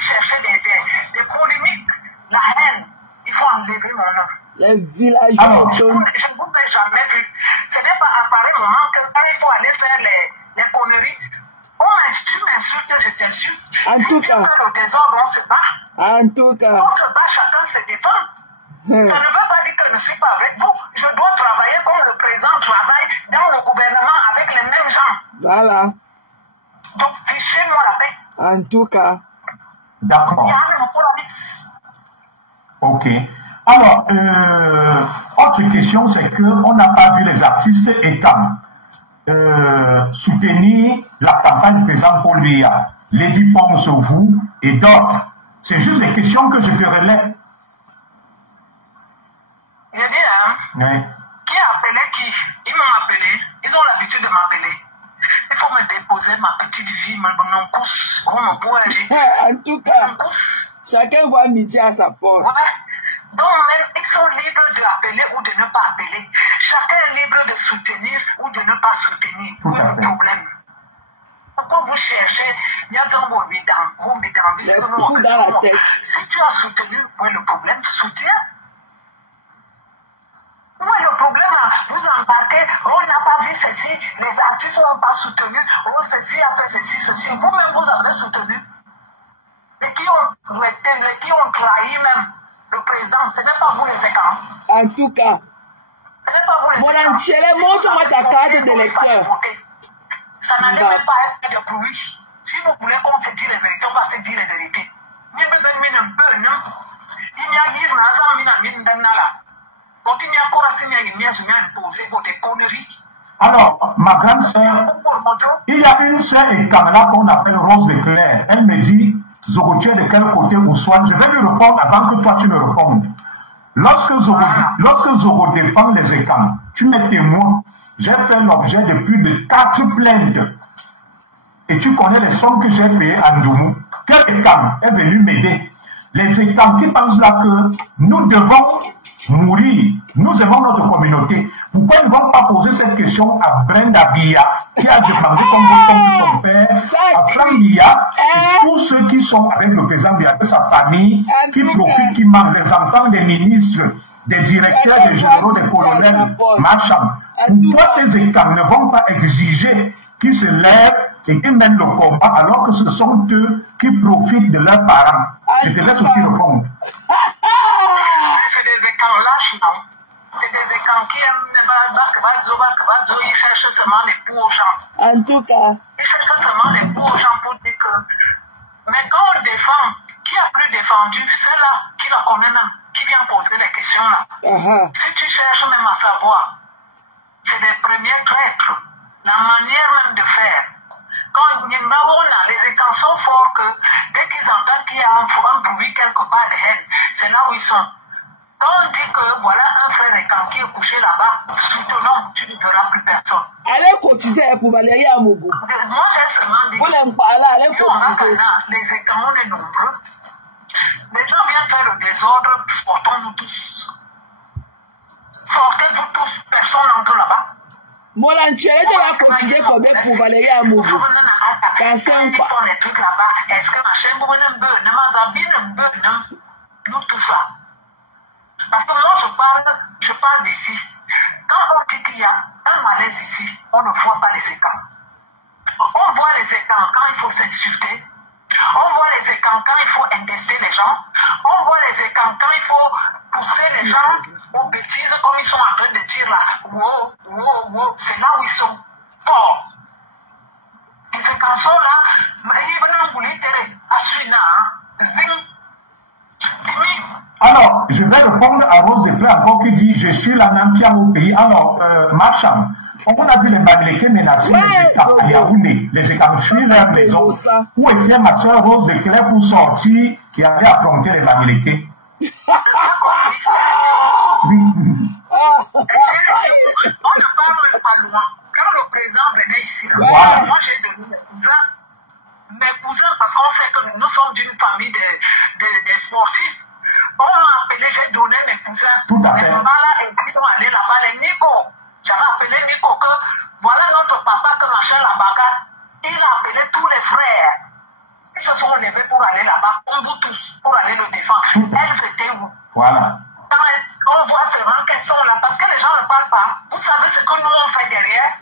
chercher des polémiques, la haine. Il faut enlever mon nom. Les villages. Je ne vous ai jamais vu. Ce n'est pas à pareil moment que quand il faut aller faire les conneries. Tu m'insultes, je t'insulte. En tout cas. Si tu fais le désordre, on se bat. En tout cas. On se bat, chacun se défend. Ça ne veut pas dire que je ne suis pas avec vous. Je dois travailler comme le président travaille dans le gouvernement avec les mêmes gens. Voilà. Donc, fichez-moi la paix. En tout cas. D'accord. Ok. Alors, autre question, c'est qu'on n'a pas vu les artistes étant soutenir la campagne du président Paul Biya, Lady Ponce, vous et d'autres. C'est juste des questions que je te relève. Il y a dit, hein, Oui. Qui a appelé qui? Ils m'ont appelé. Ils ont l'habitude de m'appeler. Il faut me déposer ma petite vie, ma non-cousse. En tout cas, chacun voit midi à sa porte. Ouais. Donc, même, ils sont libres d'appeler ou de ne pas appeler. Chacun est libre de soutenir ou de ne pas soutenir. Où est le problème? Pourquoi vous cherchez si tu as soutenu, où est le problème? Soutiens. Où est le problème là? Vous embarquez, on n'a pas vu ceci, les artistes n'ont pas soutenu, oh ceci a fait ceci, ceci. Vous-même vous avez soutenu. Et qui ont trahi même le président, ce n'est pas vous les écarts. En tout cas, mon montre-moi ta carte d'électeur. Ça n'allait même pas être de bruit. Si vous voulez qu'on se dise les vérités, on va se dire les vérités. Alors, ma grande sœur, il y a une sœur et Kamala qu'on appelle Rose de Claire. Elle me dit, Zogotier, de quel côté vous soigne? Je vais lui répondre avant que toi tu me répondes. Lorsque Zogo défend les écrans, tu m'es témoin. J'ai fait l'objet de plus de 4 plaintes. Et tu connais les sommes que j'ai payées à Ndoumou. Quel écran est venu m'aider? Les écrans qui pensent là que nous devons mourir. Nous aimons notre communauté. Pourquoi ils ne vont pas poser cette question à Brenda Biya, qui a demandé comme son père, à Frank Biya, et tous ceux qui sont avec le président Biya, sa famille, qui profitent, qui mangent les enfants des ministres, des directeurs, des généraux, des colonels, marchands. Pourquoi ces écrans ne vont pas exiger qu'ils se lèvent et qu'ils mènent le combat alors que ce sont eux qui profitent de leurs parents? Je te laisse aussi répondre. C'est des écrans lâches, non? C'est des écrans qui aiment ils cherchent seulement les poux aux gens. En tout cas. Ils cherchent seulement les poux aux gens pour dire que. Mais quand on défend, qui a plus défendu? C'est là qui la connaît même, qui vient poser les questions là. Si tu cherches même à savoir, c'est des premiers traîtres. La manière même de faire. Quand les écrans sont forts que dès qu'ils entendent qu'il y a un bruit quelque part de haine, c'est là où ils sont. Quand on dit que voilà un frère écran qui est couché là-bas, soutenons, tu ne verras plus personne. Allez cotiser pour Valérie Amogo. Moi j'ai seulement dit. Vous l'aimez pas là, allez cotiser. Les écrans, on est nombreux. Les gens viennent faire le désordre, sortons-nous tous. Sortez-vous tous, personne n'entre là-bas. Mon enchéré, tu vas cotiser combien pour Valérie Amogo? Quand ils font les trucs là-bas, est-ce que machin, nous tous là. Parce que moi, je parle d'ici. Quand on dit qu'il y a un malaise ici, on ne voit pas les écrans. On voit les écrans quand il faut s'insulter. On voit les écrans quand il faut intester les gens. On voit les écrans quand il faut pousser les gens aux bêtises comme ils sont en train de dire là. Wow, wow, wow. C'est là où ils sont forts. Et ces cançons-là, ils veulent nous littérer à Suina. Alors, je vais répondre à Rose de Claire encore qui dit je suis la Namtia au pays. Alors, Marchand, on a vu les Bamileke menacer les États à Yaoundé, les États fuient leur maison. Où était ma soeur Rose de Claire pour sortir qui avait affronté les Bamileke? Oui. On ne parle même pas loin. Quand le président venait ici, là, moi j'ai donné mes cousins, parce qu'on sait que nous sommes d'une famille de sportifs. On m'a appelé, j'ai donné mes cousins. Tout à fait. Les là, ils sont allés là-bas, les Nico. J'avais appelé Nico que voilà notre papa que machin là-bas. Il a appelé tous les frères. Ils se sont levés pour aller là-bas, comme vous tous, pour aller le défendre. Elles étaient où? Voilà. Quand on voit seulement qu'elles sont là, parce que les gens ne parlent pas. Vous savez ce que nous on fait derrière?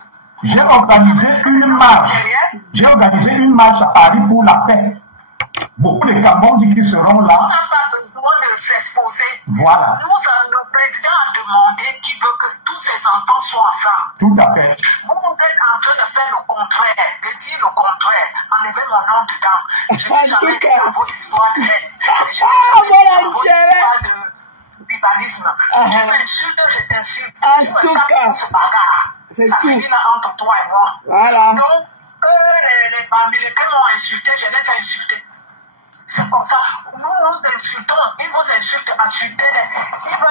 J'ai organisé une marche. J'ai organisé une marche à Paris pour la paix. Beaucoup de Camerounais disent qu'ils seront là. On n'a pas besoin de s'exposer. Voilà. Le président a demandé qu'il veut que tous ses enfants soient ensemble. Tout à fait. Vous êtes en train de faire le contraire, de dire le contraire. Enlevez mon nom dedans. Je n'ai jamais été dans votre histoire de haine. Je n'ai jamais été dans votre histoire de tribalisme. Tu m'insultes, je t'insulte. Tu me tapes, on se bagarre. Ça finit là entre toi et moi. Voilà. Donc, les Bamilekins m'ont insulté, je les ai insultés. C'est comme ça. Nous insultons, ils vous insultent, insultez-les.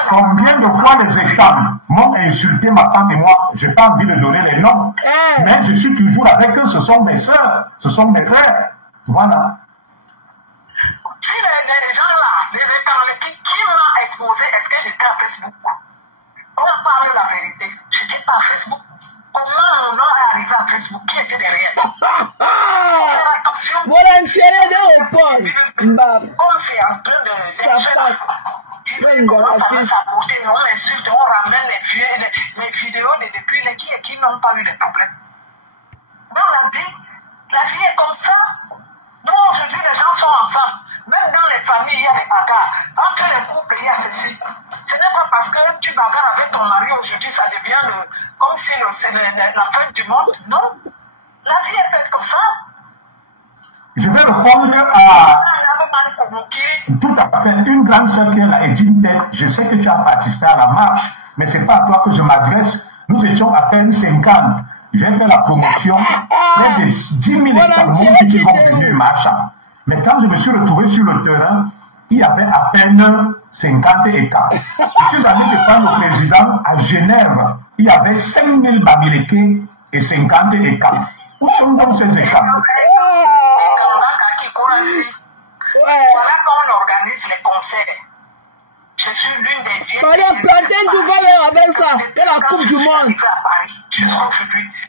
Combien de fois les États m'ont insulté ma femme et moi? Je n'ai pas envie de donner les noms. Mais je suis toujours avec eux, ce sont mes soeurs, ce sont mes frères. Voilà. Tu les gens là, les États, qui m'a exposé? Est-ce que j'étais à Facebook? On parle la vérité. Je n'étais pas à Facebook. Comment mon nom est arrivé à Facebook? Qui était derrière? Attention. Voilà, un chéri de répondre. Comme c'est en train de... On insulte, on ramène les vidéos depuis qui n'ont pas eu de problème. Dans la vie est comme ça. Donc aujourd'hui, les gens sont ensemble. Même dans les familles, il y a des bagarres. Entre les couples, il y a ceci. Ce n'est pas parce que tu bagarres avec ton mari aujourd'hui, ça devient comme si c'est la fin du monde. Non. La vie est faite comme ça. Je vais répondre à tout à fait. Une grande sœur qui est là, Edine Tête, je sais que tu as participé à la marche, mais ce n'est pas à toi que je m'adresse. Nous étions à peine 50. J'ai fait la promotion. Près de 10 000 Camerounais qui vont venir marcher. Mais quand je me suis retrouvé sur le terrain, il y avait à peine 50 écarts. Je suis allé défendre le président à Genève. Il y avait 5 000 Bamilekés et 50 écarts. Où sont donc ces écarts? Voilà quand on organise les concerts. Je suis l'une des vieilles. Pardon, plantain du valeur avec ça, que la Coupe du Monde.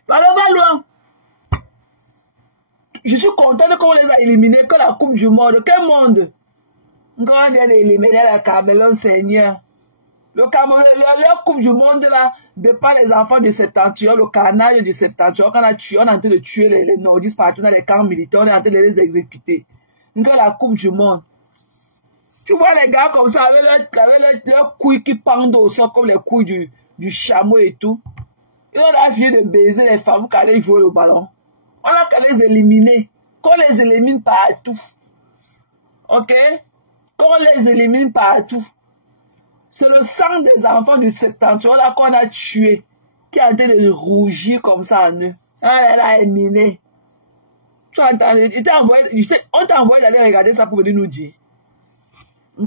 Pardon, va loin. Je suis content de comment on les a éliminés, que la Coupe du Monde. Quel monde? Quand on a éliminé le Cameroun, Seigneur. Le Cameroun, la Coupe du Monde, là, dépend les enfants du septentrion, le carnage du septentrion. Quand on a tué, on est en train de tuer les nordistes partout dans les camps militaires, on est en train de les exécuter. Quand la Coupe du Monde. Tu vois les gars comme ça, avec leurs couilles qui pendent au sol comme les couilles du chameau et tout. Ils ont la vie de baiser les femmes qui allaient jouer le ballon. On a qu'à les éliminer. Qu'on les élimine partout. Ok? Qu'on les élimine partout. C'est le sang des enfants du septentrion là qu'on a tué. Qui a en train de rougir comme ça en eux. Elle a éliminé. Tu as entendu? On t'a envoyé d'aller regarder ça pour venir nous dire.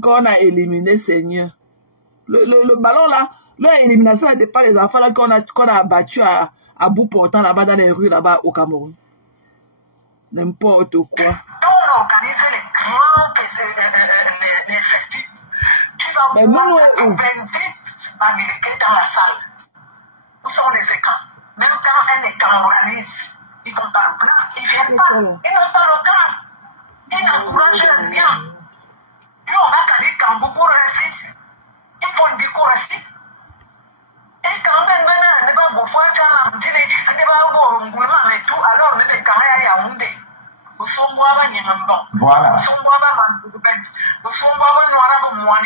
Quand on a éliminé, Seigneur. Le ballon là, l'élimination n'était pas les enfants là qu'on a battus à bout portant là-bas dans les rues là-bas au Cameroun. N'importe quoi. On organise les grands les festifs. Tu vas voir 20 Bamilekés dans la salle. Où sont les écrans? Même quand un écran organise, ils vont pas le plan, ils ne viennent pas. Ils n'ont pas le temps. Ils n'encouragent rien. Nous, on va garder Kambu pour rester. Il faut une bico rester. Et quand on ne va pas voir ça, on ne va pas voir un gouvernement et tout, alors on est quand même à Yaoundé. Nous sommes moins bien. Voilà. Nous sommes moins bien. Nous sommes moins moins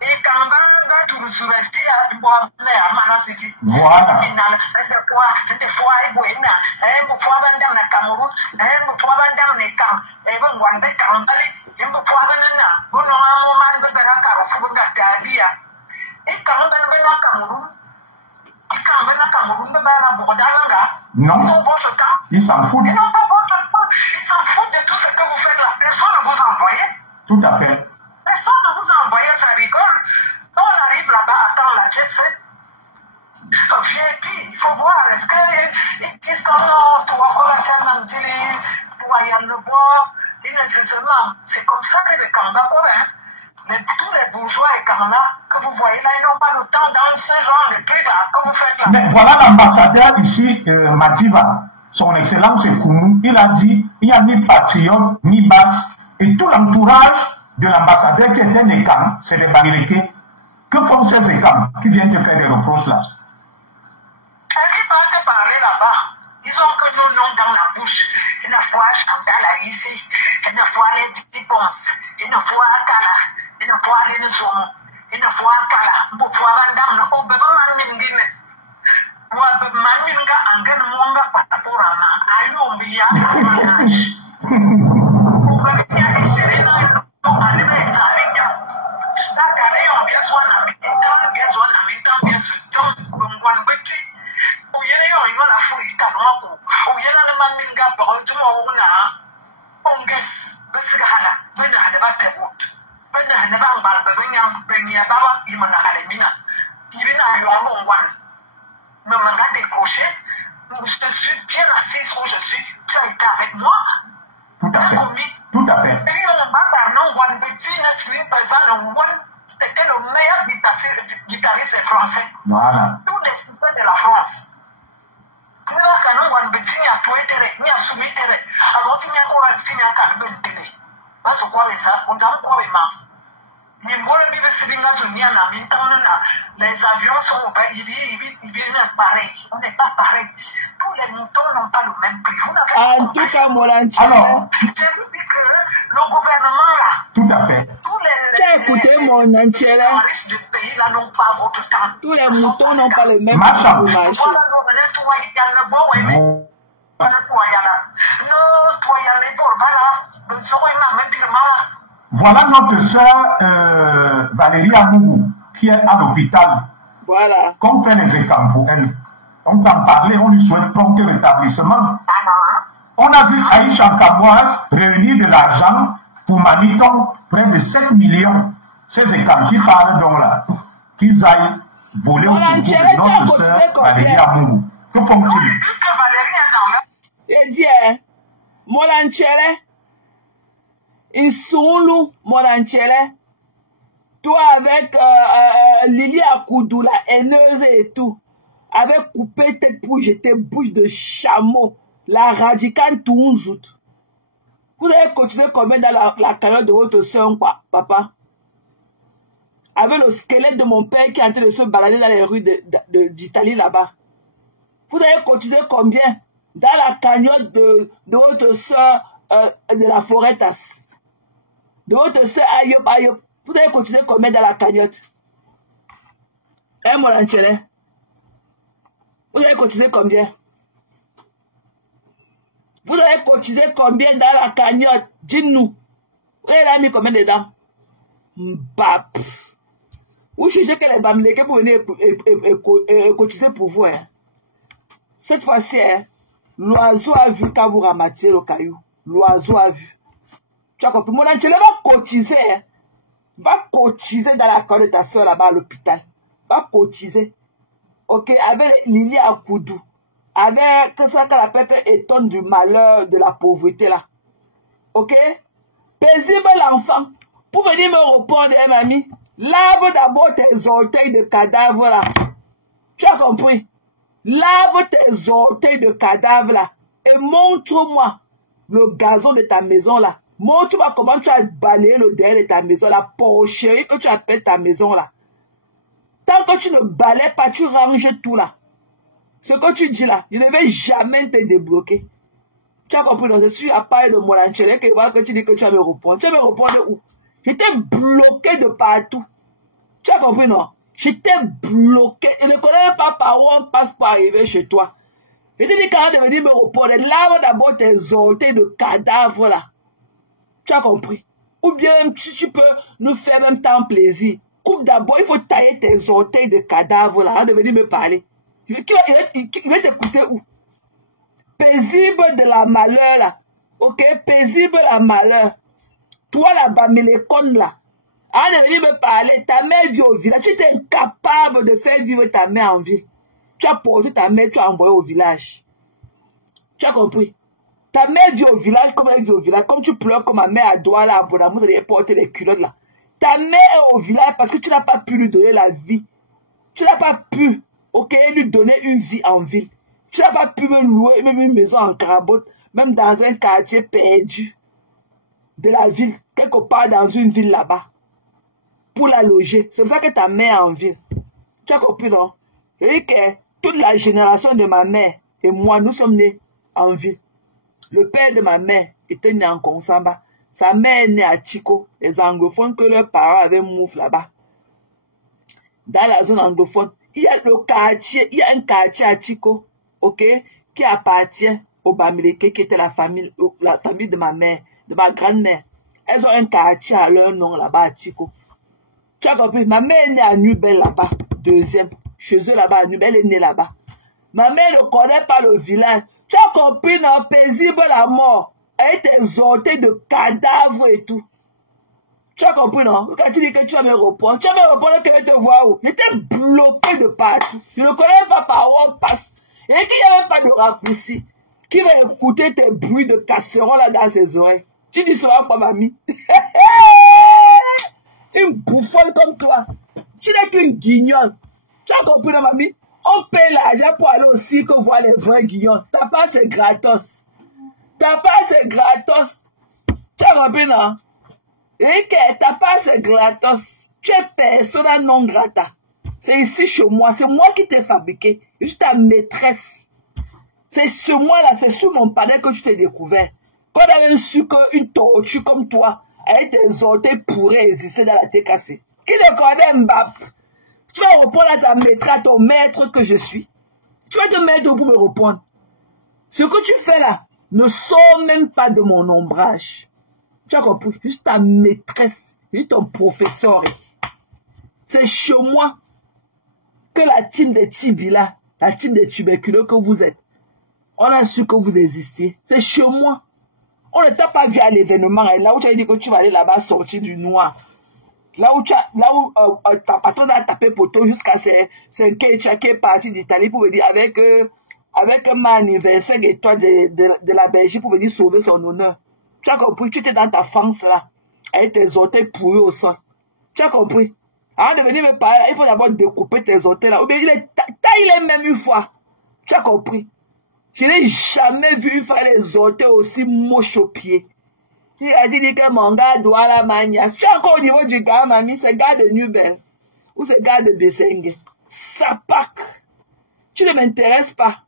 et quand on va tout se rester à boire à Mana City. Voilà. Il y a des fois, il y a des fois, dans le Cameroun, il y a des fois, dans les camps, et bon, on va quand et quand on non, ils s'en foutent. Ils s'en foutent de tout ce que vous faites là. Personne ne vous envoie. Tout à fait. Personne ne vous envoie, ça rigole. Quand on arrive là-bas, attends la jet set. VIP, il faut voir, est-ce qu'ils disent qu'on a le bois. C'est comme ça que les Canada, mais tous les bourgeois et Canada que vous voyez là, ils n'ont pas le temps dans ce genre de trucs là que vous faites là. Mais voilà l'ambassadeur ici, Madiba. son excellence Kounou, il a dit, il n'y a ni patriote, ni basse, et tout l'entourage de l'ambassadeur qui était un écam, c'est des Bangladesh. Que font ces écams qui viennent te faire des reproches là? Est-ce qu'ils peuvent te parler là-bas? Ils ont que nos noms dans la bouche. Une fois Chantal ici, une fois les Tipons, une fois Kala, une fois les Zomo, une fois Kala, une fois Vandam, au Bebaman Mingine. Moi, Bebaminga, Angan Mwanga, Patapurana, Ayumbia, Manage. Je suis bien assise où je suis. Tu as été avec moi. Tout à fait. Tout à fait. C'était le meilleur guitariste français. Voilà. Tous les super de la France. Les avions sont pareils. On n'est pas pareil. Tous les moutons n'ont pas le même prix. En tout cas, Molanchele. Alors, je vous dis que le gouvernement là, tout à fait. tous Tu as écouté Molanchele? les pays là n'ont pas votre temps. Tous les moutons n'ont pas le même Marchand. prix pour marcher. Voilà notre sœur Valérie Amougou qui est à l'hôpital. Voilà. Qu'on fait les écams pour elle. On t'en parlait, on lui souhaite prompt rétablissement. On a vu Aïcha Kaboise réunir de l'argent pour Maniton, près de 7 millions. Ces écams qui parlent donc là, qu'ils aillent voler au secours de notre sœur Valérie Amougou. Que font-ils? Il dit, Molanchele, Insoulou, Molanchele, toi avec Lily Akoudou, la haineuse et tout, avec coupé tête pour jeter bouche de chameau, la radicale Tounzout. Vous avez continué combien dans la calotte de votre soeur, papa? Avec le squelette de mon père qui est en train de se balader dans les rues d'Italie là-bas. Vous avez continué combien dans la cagnotte de votre soeur de la Foretas? De votre soeur Ayop. Vous avez continué combien dans la cagnotte? Hein, Molanchele? Vous avez continué combien? Vous avez cotisé combien dans la cagnotte? Dis-nous. Vous avez mis combien dedans? Mbap. Vous cherchez que les Bamileke pour venir cotiser pour vous. Hein? Cette fois-ci, hein, l'oiseau a vu quand vous ramassez le caillou. L'oiseau a vu. Tu as compris? Mon Angèle va cotiser. Hein? Va cotiser dans la cagnotte de ta soeur là-bas à l'hôpital. Va cotiser. Ok? Avec Lily Akoudou. Avec ça qu'elle appelle étonne du malheur, de la pauvreté là. Ok? Paisible l'enfant. Pour venir me répondre, hein, mamie, lave d'abord tes orteils de cadavre là. Tu as compris? Lave tes orteils de cadavre là. Et montre-moi le gazon de ta maison là. Montre-moi comment tu as balayé le derrière de ta maison là. Porcherie que tu appelles ta maison là. Tant que tu ne balayes pas, tu ranges tout là. Ce que tu dis là, il ne va jamais te débloquer. Tu as compris? Donc, je suis à part de Molanchele que tu dis que tu vas me répondre. Tu vas me répondre où? J'étais bloqué de partout. Tu as compris, non? J'étais bloqué. Je ne connais pas par où on passe pour arriver chez toi. Je te dis quand de venir me répondre, lave d'abord tes orteils de cadavre là. Tu as compris? Ou bien, si tu peux nous faire même temps plaisir. Coupe d'abord, il faut tailler tes orteils de cadavre là, avant de venir me parler. Il va t'écouter où? Paisible de la malheur là. Ok? Paisible la malheur. Toi là-bas, Mélécon là. Avant de venir me parler, ta mère vit au village. Tu étais incapable de faire vivre ta mère en ville. Tu as porté ta mère, tu as envoyé au village. Tu as compris? Ta mère vit au village comme elle vit au village. Comme tu pleures comme ma mère à Douala, à Bonamou, elle a porté les culottes là. Ta mère est au village parce que tu n'as pas pu lui donner la vie. Tu n'as pas pu. Ok, lui donner une vie en ville. Tu n'as pas pu me louer même une maison en crabote, même dans un quartier perdu de la ville, quelque part dans une ville là-bas, pour la loger. C'est pour ça que ta mère est en ville. Tu as compris, non? Et que toute la génération de ma mère et moi, nous sommes nés en ville. Le père de ma mère était né en Konsamba. Sa mère est née à Chico, les anglophones que leurs parents avaient mouf là-bas. Dans la zone anglophone, il y a le quartier, il y a un quartier à Chico, ok, qui appartient au Bamileke, qui était la famille de ma mère, de ma grand-mère. Elles ont un quartier à leur nom là-bas à Chico. Tu as compris? Ma mère est née à Nubel là-bas, deuxième. Chez eux là-bas à Nubel, elle est née là-bas. Ma mère ne connaît pas le village. Tu as compris, non? Paisible la mort. Elle est exhortée de cadavres et tout. Tu as compris, non? Quand tu dis que tu vas me répondre, que je te vois où? J'étais bloqué de partout. Je ne connais pas par où on passe. Et qu'il n'y a même pas de raccourci qui va écouter tes bruits de casserole là dans ses oreilles. Tu dis ça quoi, mamie? Une bouffonne comme toi. Tu n'es qu'une guignole. Tu as compris, non, mamie? On paye l'argent pour aller au cirque voir les vrais guignols. Ta part, c'est gratos. Ta part, c'est gratos. Tu as compris, non? Et que ta part, c'est gratos. Tu es persona non grata. C'est ici chez moi. C'est moi qui t'ai fabriqué. Je suis ta maîtresse. C'est ce moi-là, c'est sous mon panel que tu t'es découvert. Quand on a su qu'une tortue comme toi, avec tes orteils pourraient exister dans la TKC. Qui te connaît, Mbap? Tu vas répondre à ta maîtresse, à ton maître que je suis. Tu vas te mettre pour me répondre. Ce que tu fais là ne sort même pas de mon ombrage. Tu as compris? Juste ta maîtresse, juste ton professeur. C'est chez moi que la team des Tibila, la team des tuberculeux que vous êtes, on a su que vous existiez. C'est chez moi. On ne t'a pas vu à l'événement. Là où tu as dit que tu vas aller là-bas sortir du noir. Là où ta patronne a tapé poteau jusqu'à c'est qui est parti d'Italie pour venir avec un anniversaire et toi de la Belgique pour venir sauver son honneur. Tu as compris? Tu étais dans ta France là, avec tes orteils pourris au sang. Tu as compris? Avant de venir me parler, il faut d'abord découper tes orteils là. Ou bien taille-les même une fois. Tu as compris? Je n'ai jamais vu une fois les orteils aussi moches aux pieds. Il a dit que mon gars doit la manias. Tu es encore au niveau du gars, mamie, c'est gars de Nubel. Ou c'est gars de Dessengue. Sapak. Tu ne m'intéresses pas.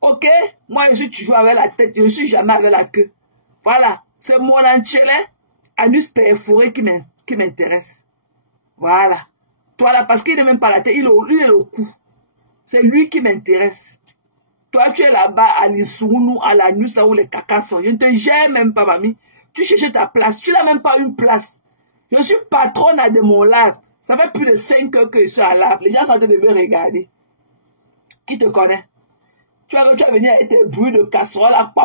Ok? Moi, je suis toujours avec la tête. Je ne suis jamais avec la queue. Voilà. C'est mon enchélé, anus perforé qui m'intéresse. Voilà. Toi là, parce qu'il n'est même pas la tête, il est au cou. C'est lui qui m'intéresse. Toi, tu es là-bas à l'Issounou, à l'anus, là où les cacas sont. Je ne te gère même pas, mamie. Tu cherches ta place. Tu n'as même pas une place. Je suis patronne de mon lave. Ça fait plus de 5 heures que je suis à lave. Les gens sont en train de me regarder. Qui te connaît? Tu vas venir avec tes bruits de casserole là. Va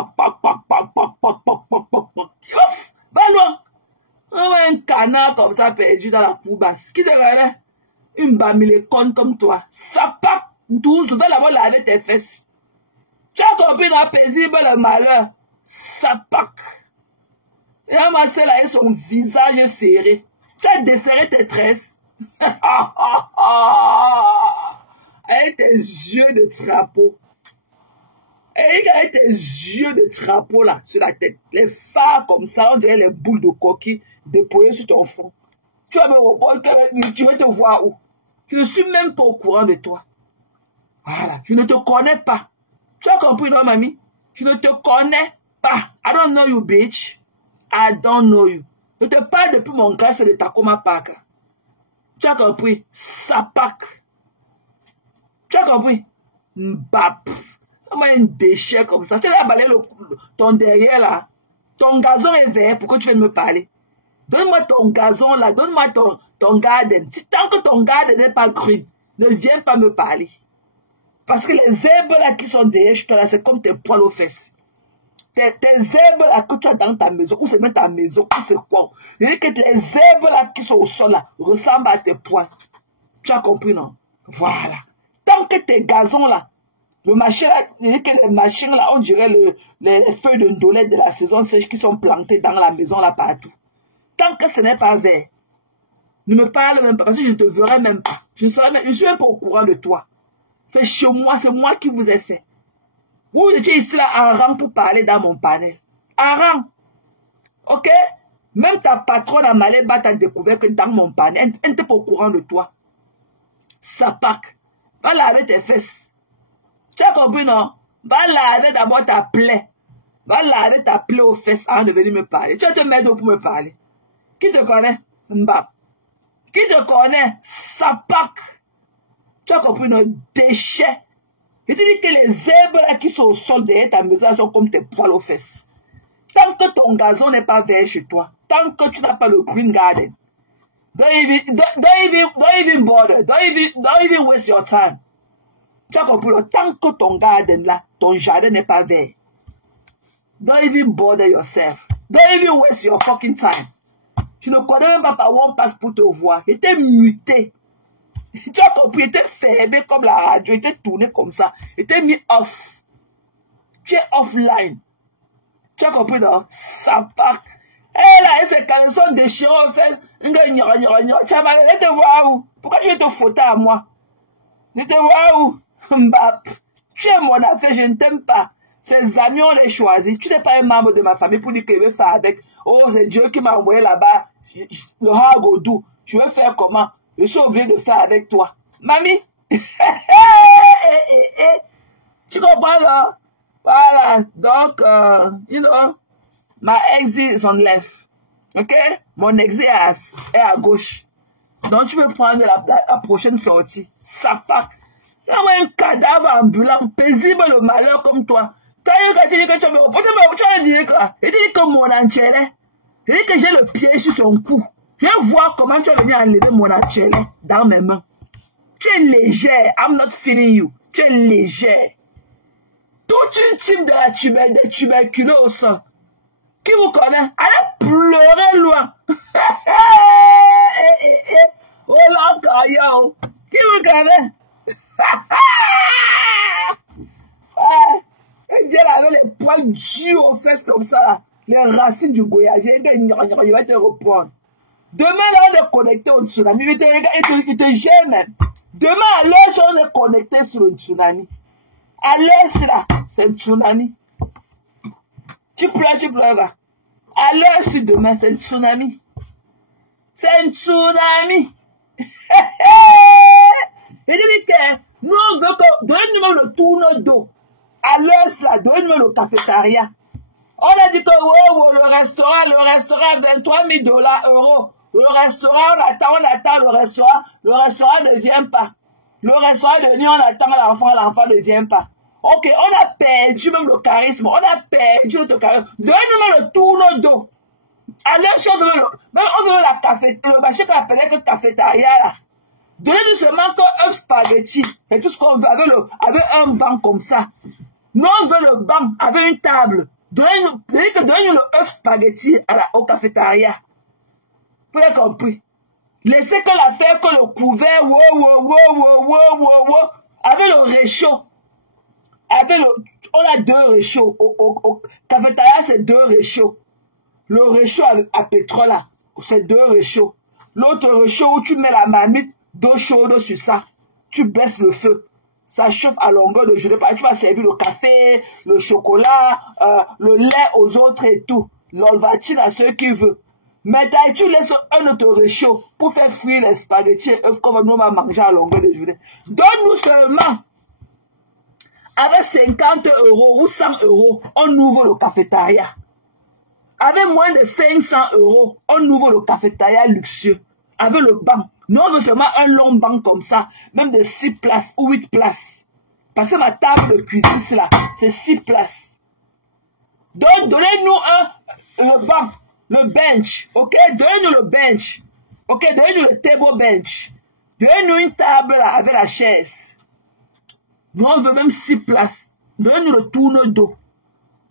loin. Un canard comme ça perdu dans la cour basse. Qui te connaît? Une bamiléconne comme toi. Ça pack. Tu vas là-bas laver tes fesses. Tu as compris dans paisible le malheur. Ça pack. Et un massé là, son visage serré. Tu as desserré tes tresses. Avec tes yeux de trapeau. Et avec tes yeux de trapeau là, sur la tête. Les phares comme ça, on dirait les boules de coquille déployées sur ton front. Tu vas me répondre, tu veux te voir où? Je ne suis même pas au courant de toi. Voilà, je ne te connais pas. Tu as compris, non, mamie? Je ne te connais pas. I don't know you, bitch. I don't know you. Je te parle depuis mon classe de Takoma Park. Tu as compris? Sapak. Tu as compris? Mbap. Comment un déchet comme ça? Tu as balayé ton derrière là. Ton gazon est vert pour que tu viennes me parler. Donne-moi ton gazon là. Donne-moi ton garden. Si tant que ton garden n'est pas green, ne viens pas me parler. Parce que les herbes là qui sont derrière toi là, c'est comme tes poils aux fesses. Tes herbes là que tu as dans ta maison, ou c'est même ta maison, ou c'est quoi? Je dis que les herbes là qui sont au sol là ressemblent à tes poils. Tu as compris, non? Voilà. Tant que tes gazons là, le machin là, je dis que les machines là, on dirait les feuilles de ndolette de la saison sèche qui sont plantées dans la maison là partout. Tant que ce n'est pas vert, ne me parle même pas, parce que je ne te verrai même pas. Je ne suis même pas au courant de toi. C'est chez moi, c'est moi qui vous ai fait. Vous étiez ici là en rang pour parler dans mon panel. En rang. Ok? Même ta patronne à Maléba t'a découvert que dans mon panel, elle n'était pas au courant de toi. Sapak. Va laver tes fesses. Tu as compris, non? Va laver d'abord ta plaie. Va laver ta plaie aux fesses avant de venir me parler. Tu vas te mettre pour me parler. Qui te connaît? Mbap. Qui te connaît? Sapak. Tu as compris, non? Déchet. Je te dis que les zèbres là qui sont au sol derrière ta maison sont comme tes poils aux fesses. Tant que ton gazon n'est pas vert chez toi, tant que tu n'as pas le green garden, don't even bother, don't even waste your time. Tu as compris? Tant que ton garden là, ton jardin n'est pas vert, don't even bother yourself. Don't even waste your fucking time. Tu ne connais même pas par où on passe pour te voir. Il était muté. Tu as compris? Il était fermé comme la radio, il était tourné comme ça. Il était mis off. Tu es offline. Tu as compris, non? Ça part. Eh là, ces caleçons déchirés, en fait. Tu vas te voir où? Pourquoi tu veux te photo à moi? Je te vois où? Mbap. Tu es mon affaire, je ne t'aime pas. Ces amis, on les choisit. Tu n'es pas un membre de ma famille pour dire que je veux faire avec. Oh, c'est Dieu qui m'a envoyé là-bas. Le Hagodou. Je veux faire comment? Je suis obligé de faire avec toi. Mamie? Tu comprends, non? Voilà, donc, you know, my exit is on left. Ok? Mon exit est à gauche. Donc, tu peux prendre la prochaine sortie. Ça part. Tu as un cadavre ambulant, paisible le malheur comme toi. Tu as dit que tu as dit quoi? Il dit que mon enchère. Il dit que j'ai le pied sur son cou. Je vais voir comment tu vas venir enlever mon enchère dans mes mains. Tu es légère. I'm not feeling you. Tu es légère. Toute une team de tuberculose qui vous connaît, allez pleurer loin. Oh là, qui vous connaît? Dieu avait les poils durs aux fesses comme ça, les racines du goyavier, il va te reprendre. Demain, là, on est connecté au tsunami. Il te gère même. Demain, à l'heure, on est connecté sur le tsunami. À l'heure, là, c'est un tsunami. Tu pleures. À l'heure, si demain, c'est un tsunami. C'est un tsunami. Il dit que nous, on veut que donnez-nous le tourne d'eau. À l'heure, là, donnez-nous le cafétéria. On a dit que le restaurant, 23 000 $. Le restaurant, on attend le restaurant ne vient pas. Le restaurant de nuit, on attend l'enfant ne vient pas. Ok, on a perdu même le charisme, on a perdu le charisme. Donnez-nous le tourne d'eau. À l'heure, on veut la cafétéria, le marché qu'on appelait que cafétéria là. Donnez-nous seulement qu'un spaghetti. C'est tout ce qu'on veut avec un banc comme ça. Nous, on veut le banc avec une table. Donnez-nous le œuf spaghetti au cafétéria. Vous avez compris? Laissez que l'affaire, que le couvert, avec le réchaud. On a 2 réchauds. Au cafétéria, c'est 2 réchauds. Le réchaud à pétrole, là, c'est 2 réchauds. L'autre réchaud où tu mets la marmite d'eau chaude sur ça. Tu baisses le feu. Ça chauffe à longueur de journée. Tu vas servir le café, le chocolat, le lait aux autres et tout. L'olvatine à ceux qui veulent. Mais tu laisses un autre réchaud pour faire frire les spaghettis et œufs comme nous on va manger à longueur de journée. Donne-nous seulement, avec 50 € ou 100 €, on ouvre le cafétéria. Avec moins de 500 €, on ouvre le cafétéria luxueux. Avec le banc. Nous, on veut seulement un long banc comme ça, même de 6 places ou 8 places. Parce que ma table de cuisine, c'est là, c'est 6 places. Donc, donnez-nous le banc, le bench, ok? Donnez-nous le bench, ok? Donnez-nous le table bench. Donnez-nous une table là, avec la chaise. Nous, on veut même 6 places. Donnez-nous le tourne d'eau.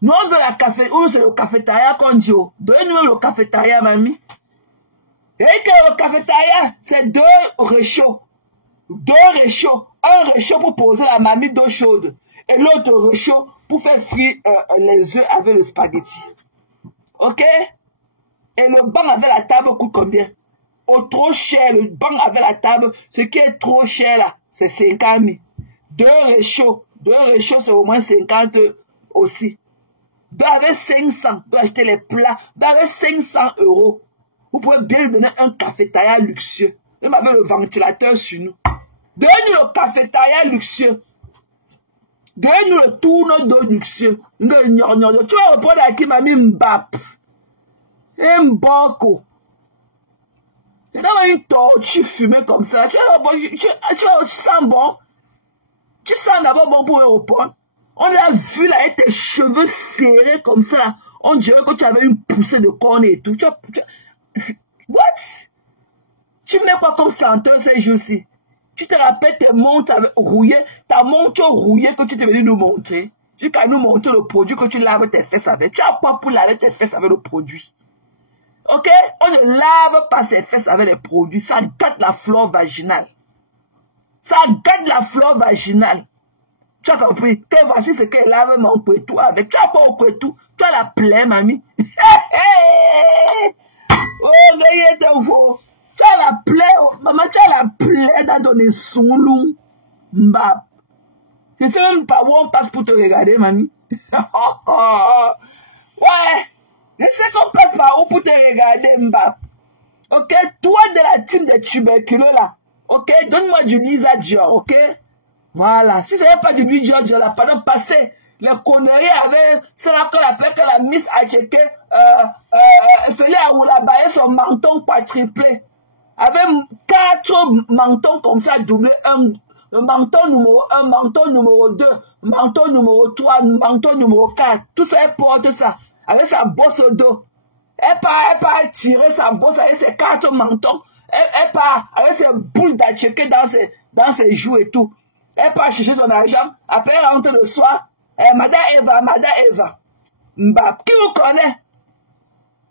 Nous, on veut la café, ou c'est le cafétéria qu'on dit. Donnez-nous le cafétéria, mamie. Et que le cafétéria, c'est 2 réchauds. 2 réchauds. Un réchaud pour poser la marmite d'eau chaude. Et l'autre réchaud pour faire frire les œufs avec le spaghetti. Ok? Et le banc avec la table coûte combien? Oh, trop cher. Le banc avec la table, ce qui est trop cher là, c'est 50 000. 2 réchauds, c'est au moins 50 aussi. Vous avez 500 pour acheter les plats. Vous avez 500 €. Vous pouvez bien lui donner un cafétéria luxueux. Même avec le ventilateur sur nous. Donnez-nous le cafétéria luxueux. Donnez-nous le tourneau d'eau luxueux. Tu vas répondre à qui m'a mis Mbap. Mboko. C'est comme une tortue fumée comme ça. Tu sens bon. Tu sens d'abord bon pour répondre. On a vu là avec tes cheveux serrés comme ça. On dirait que tu avais une poussée de corne et tout. What? Tu mets quoi comme senteur ces jours-ci? Tu te rappelles tes montres rouillées, ta montre rouillée que tu es venu nous montrer. Jusqu'à nous montrer le produit que tu laves tes fesses avec. Tu as quoi pour laver tes fesses avec le produit? Ok? On ne lave pas ses fesses avec les produits. Ça gâte la flore vaginale. Ça gâte la flore vaginale. Tu as compris? Que voici ce que lave mon couetou avec. Tu as pas au couetou. Tu as la plaie, mamie. Oh, regarde tes faux. Tu as la plaie. Maman, tu as la plaie dans ton essoulou. Mbap. Je ne sais même pas où on passe pour te regarder, mamie. Ouais. Je sais qu'on passe par où pour te regarder, Mbap. Ok? Toi de la team des tuberculeux là. Ok? Donne-moi du Lisa Dior, ok? Voilà. Si ce n'est pas du Dior, Dior là, pendant passé, les conneries avec ce qu'on appelle que la Miss a checké, fallait à son menton quadruplé. Avec 4 mentons comme ça, doublés, un menton numéro 1, menton numéro 2, menton numéro 3, menton numéro 4. Tout ça, elle porte ça. Avec sa bosse au dos. Elle part tirer sa bosse avec ses 4 mentons. Elle part avec ses boules d'atchequer dans ses joues et tout. Elle part chercher son argent. Après, elle rentre le soir. Madame Eva. Mbap. Qui vous connaît?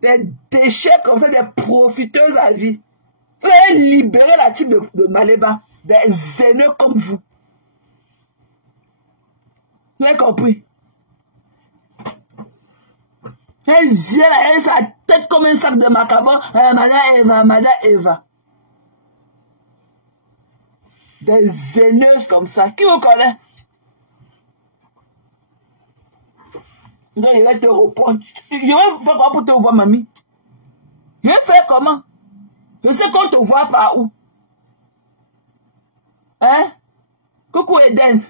Des déchets comme ça, des profiteuses à vie. Vous allez libérer la type de Maléba. Des haineux comme vous. Vous avez compris? Elle vient là, elle a sa tête comme un sac de macabre. Madame Eva. Des haineuses comme ça. Qui vous connaît? Donc, je vais te répondre. Je vais faire quoi pour te voir, mamie? Je vais faire comment? Je sais qu'on te voit par où. Hein? Coucou Eden.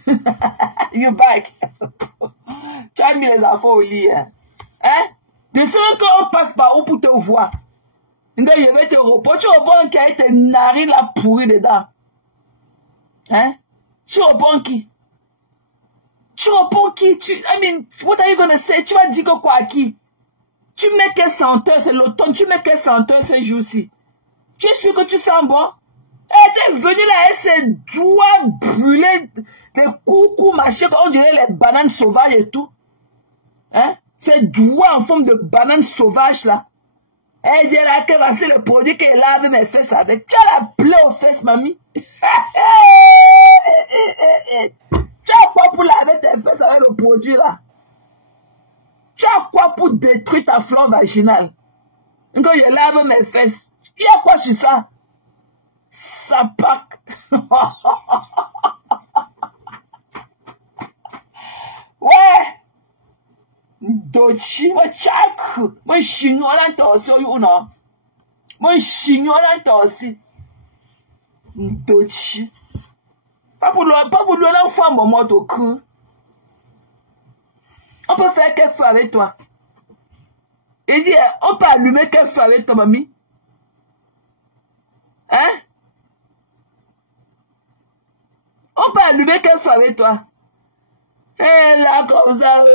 You back. Tu as mis les enfants au lit. Hein? Je sais qu'on passe par où pour te voir. Donc, je vais te répondre. Tu réponds qui a tes narines là pourries dedans. Hein? Tu réponds qui? Tu réponds qui? I mean, what are you gonna say? Tu vas dire que quoi à qui? Tu mets quelle senteur? C'est l'automne. Tu mets quelle senteur ces jours-ci? Tu es sûr que tu sens bon? Elle était venue là, elle ses doigts brûlés, des coucous machin, on dirait les bananes sauvages et tout. Hein? Ses doigts en forme de bananes sauvages là. Elle dit là que c'est le produit qu'elle lave mes fesses avec. Tu as la plaie aux fesses, mamie. Tu as quoi pour laver tes fesses avec le produit là? Tu as quoi pour détruire ta flore vaginale? Quand je lave mes fesses, il y a quoi sur ça? Ça pack. Ouais. Dochi, moi chak. Moi chignon là torsi ou non? Moi chignon là torsi. Dochi. Pas pour l'autre fois mon mot au cru. On peut faire quel feu avec toi? Il dit, on peut allumer quel feu avec toi, mamie? Hein? On peut allumer quel feu avec toi? Et là, comme ça,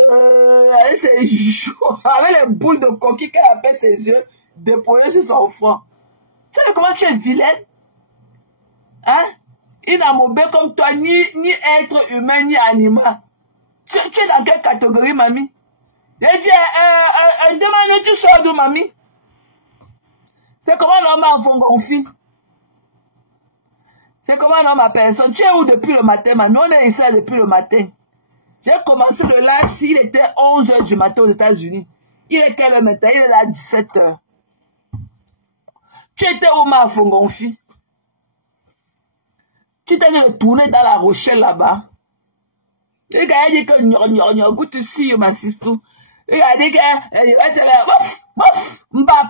avec ses joues, avec les boules de coquille qu'elle appelle ses yeux, déployées sur son front. Tu sais comment tu es vilaine? Hein? Il n'a mobile comme toi, ni être humain, ni animal. Tu es dans quelle catégorie, mamie? J'ai dit, demande, tu sors d'où, mamie? C'est comment l'homme a fond gonfie? C'est comment l'homme a personne? Tu es où depuis le matin, mamie? On est ici depuis le matin. J'ai commencé le live s'il était 11 h du matin aux États-Unis. Il est quelle heure maintenant? Il est là 17 h. Tu étais où, ma fond gonfie? Tu t'es tourné dans la Rochelle là-bas. Il a dit que n'y goûte si, ma sister. Il a dit que, il va être là, bof, mbap.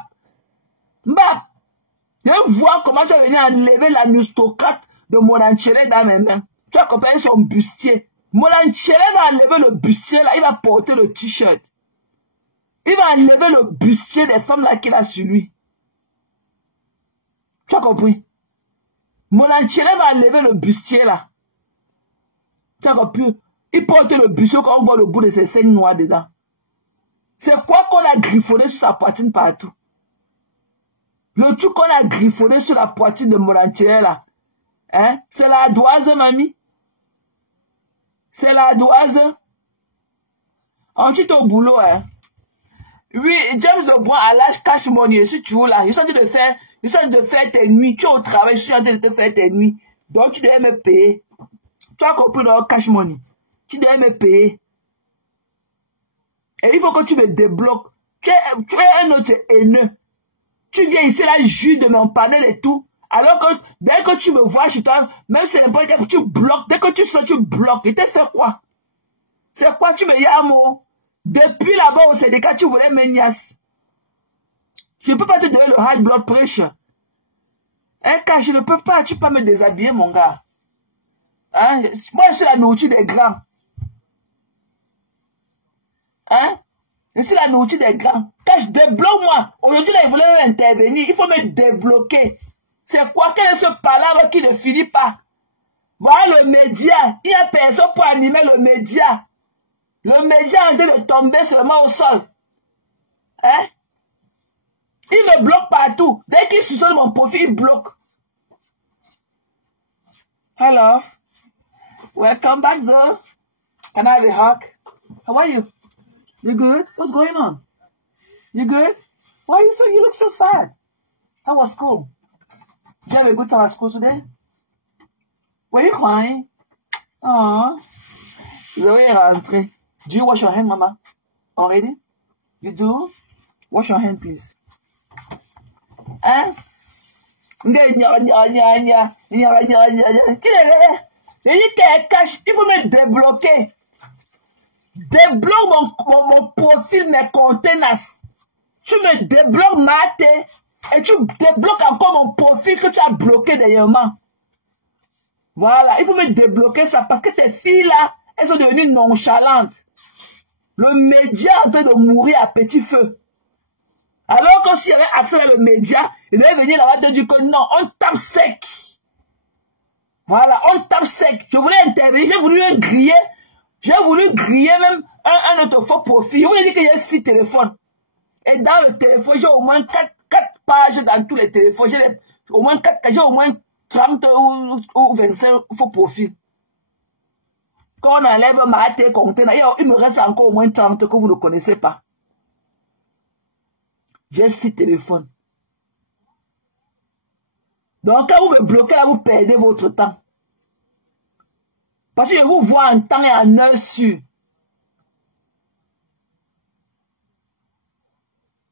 Je vois comment tu as venu enlever la nustocrate de Molanchele dans mes mains. Tu as compris son bustier. Molanchele va enlever le bustier là, il va porter le t-shirt. Il va enlever le bustier des femmes là qu'il a sur lui. Tu as compris? Molanchele va enlever le bustier là. Tu as compris? Il porte le bustier quand on voit le bout de ses seins noirs dedans. C'est quoi qu'on a griffonné sur sa poitrine partout? Le truc qu'on a griffonné sur la poitrine de Molanchele là. Hein? C'est la doise, mamie. C'est la doise. Ensuite au boulot, hein. Oui, James Leblanc à l'âge cash money. Si tu es là, ils sont en train de faire tes nuits. Tu es au travail, je suis en train de te faire tes nuits. Donc tu dois me payer. Tu as compris dans cash money. Tu dois me payer. Et il faut que tu me débloques. Tu es un autre haineux. Tu viens ici, là, jus de mon panel et tout. Alors que dès que tu me vois chez toi, même si c'est n'importe quel, tu bloques. Dès que tu sors, tu bloques. Et tu fait quoi? C'est quoi? Tu me yamo? Depuis là-bas au syndicat, tu voulais me niasse. Je ne peux pas te donner le high blood pressure. Hein, car je ne peux pas. Tu peux pas me déshabiller, mon gars. Hein? Moi, je suis la nourriture des grands. Hein? Je suis la nourriture des grands. Quand je débloque, moi, aujourd'hui, là, il voulait intervenir. Il faut me débloquer. C'est quoi? Quel est ce palabre qui ne finit pas? Voilà le média. Il n'y a personne pour animer le média. Le média est en train de tomber seulement au sol. Hein? Il me bloque partout. Dès qu'il soupçonne mon profil, il bloque. Hello. Welcome back, Zoe. Can I have a hug? How are you? You good? What's going on? You good? Why you look so sad? How was school? Did you have a good time at school today? Were you crying? Oh. Zoe est rentrée. Do you wash your hand, Mama? Already? You do? Wash your hand, please. Hein? Il faut me débloquer. Débloque mon profil, mes contenants. Tu me débloques Maté et tu débloques encore mon profil que tu as bloqué dernièrement. Voilà, il faut me débloquer ça parce que tes filles là, elles sont devenues nonchalantes. Le média est en train de mourir à petit feu. Alors que s'il y avait accès à le média, il devait venir là-bas te dire que non, on tape sec. Voilà, on tape sec. Je voulais intervenir, j'ai voulu griller. J'ai voulu griller même un autre faux profil. Je voulais dire qu'il y a 6 téléphones. Et dans le téléphone, j'ai au moins 4 pages dans tous les téléphones. J'ai au moins 30 ou 25 faux profils. Quand on enlève ma tête conteneur, il me reste encore au moins 30 que vous ne connaissez pas. J'ai 6 téléphones. Donc quand vous me bloquez là, vous perdez votre temps. Parce que je vous vois en temps et en heure sûr.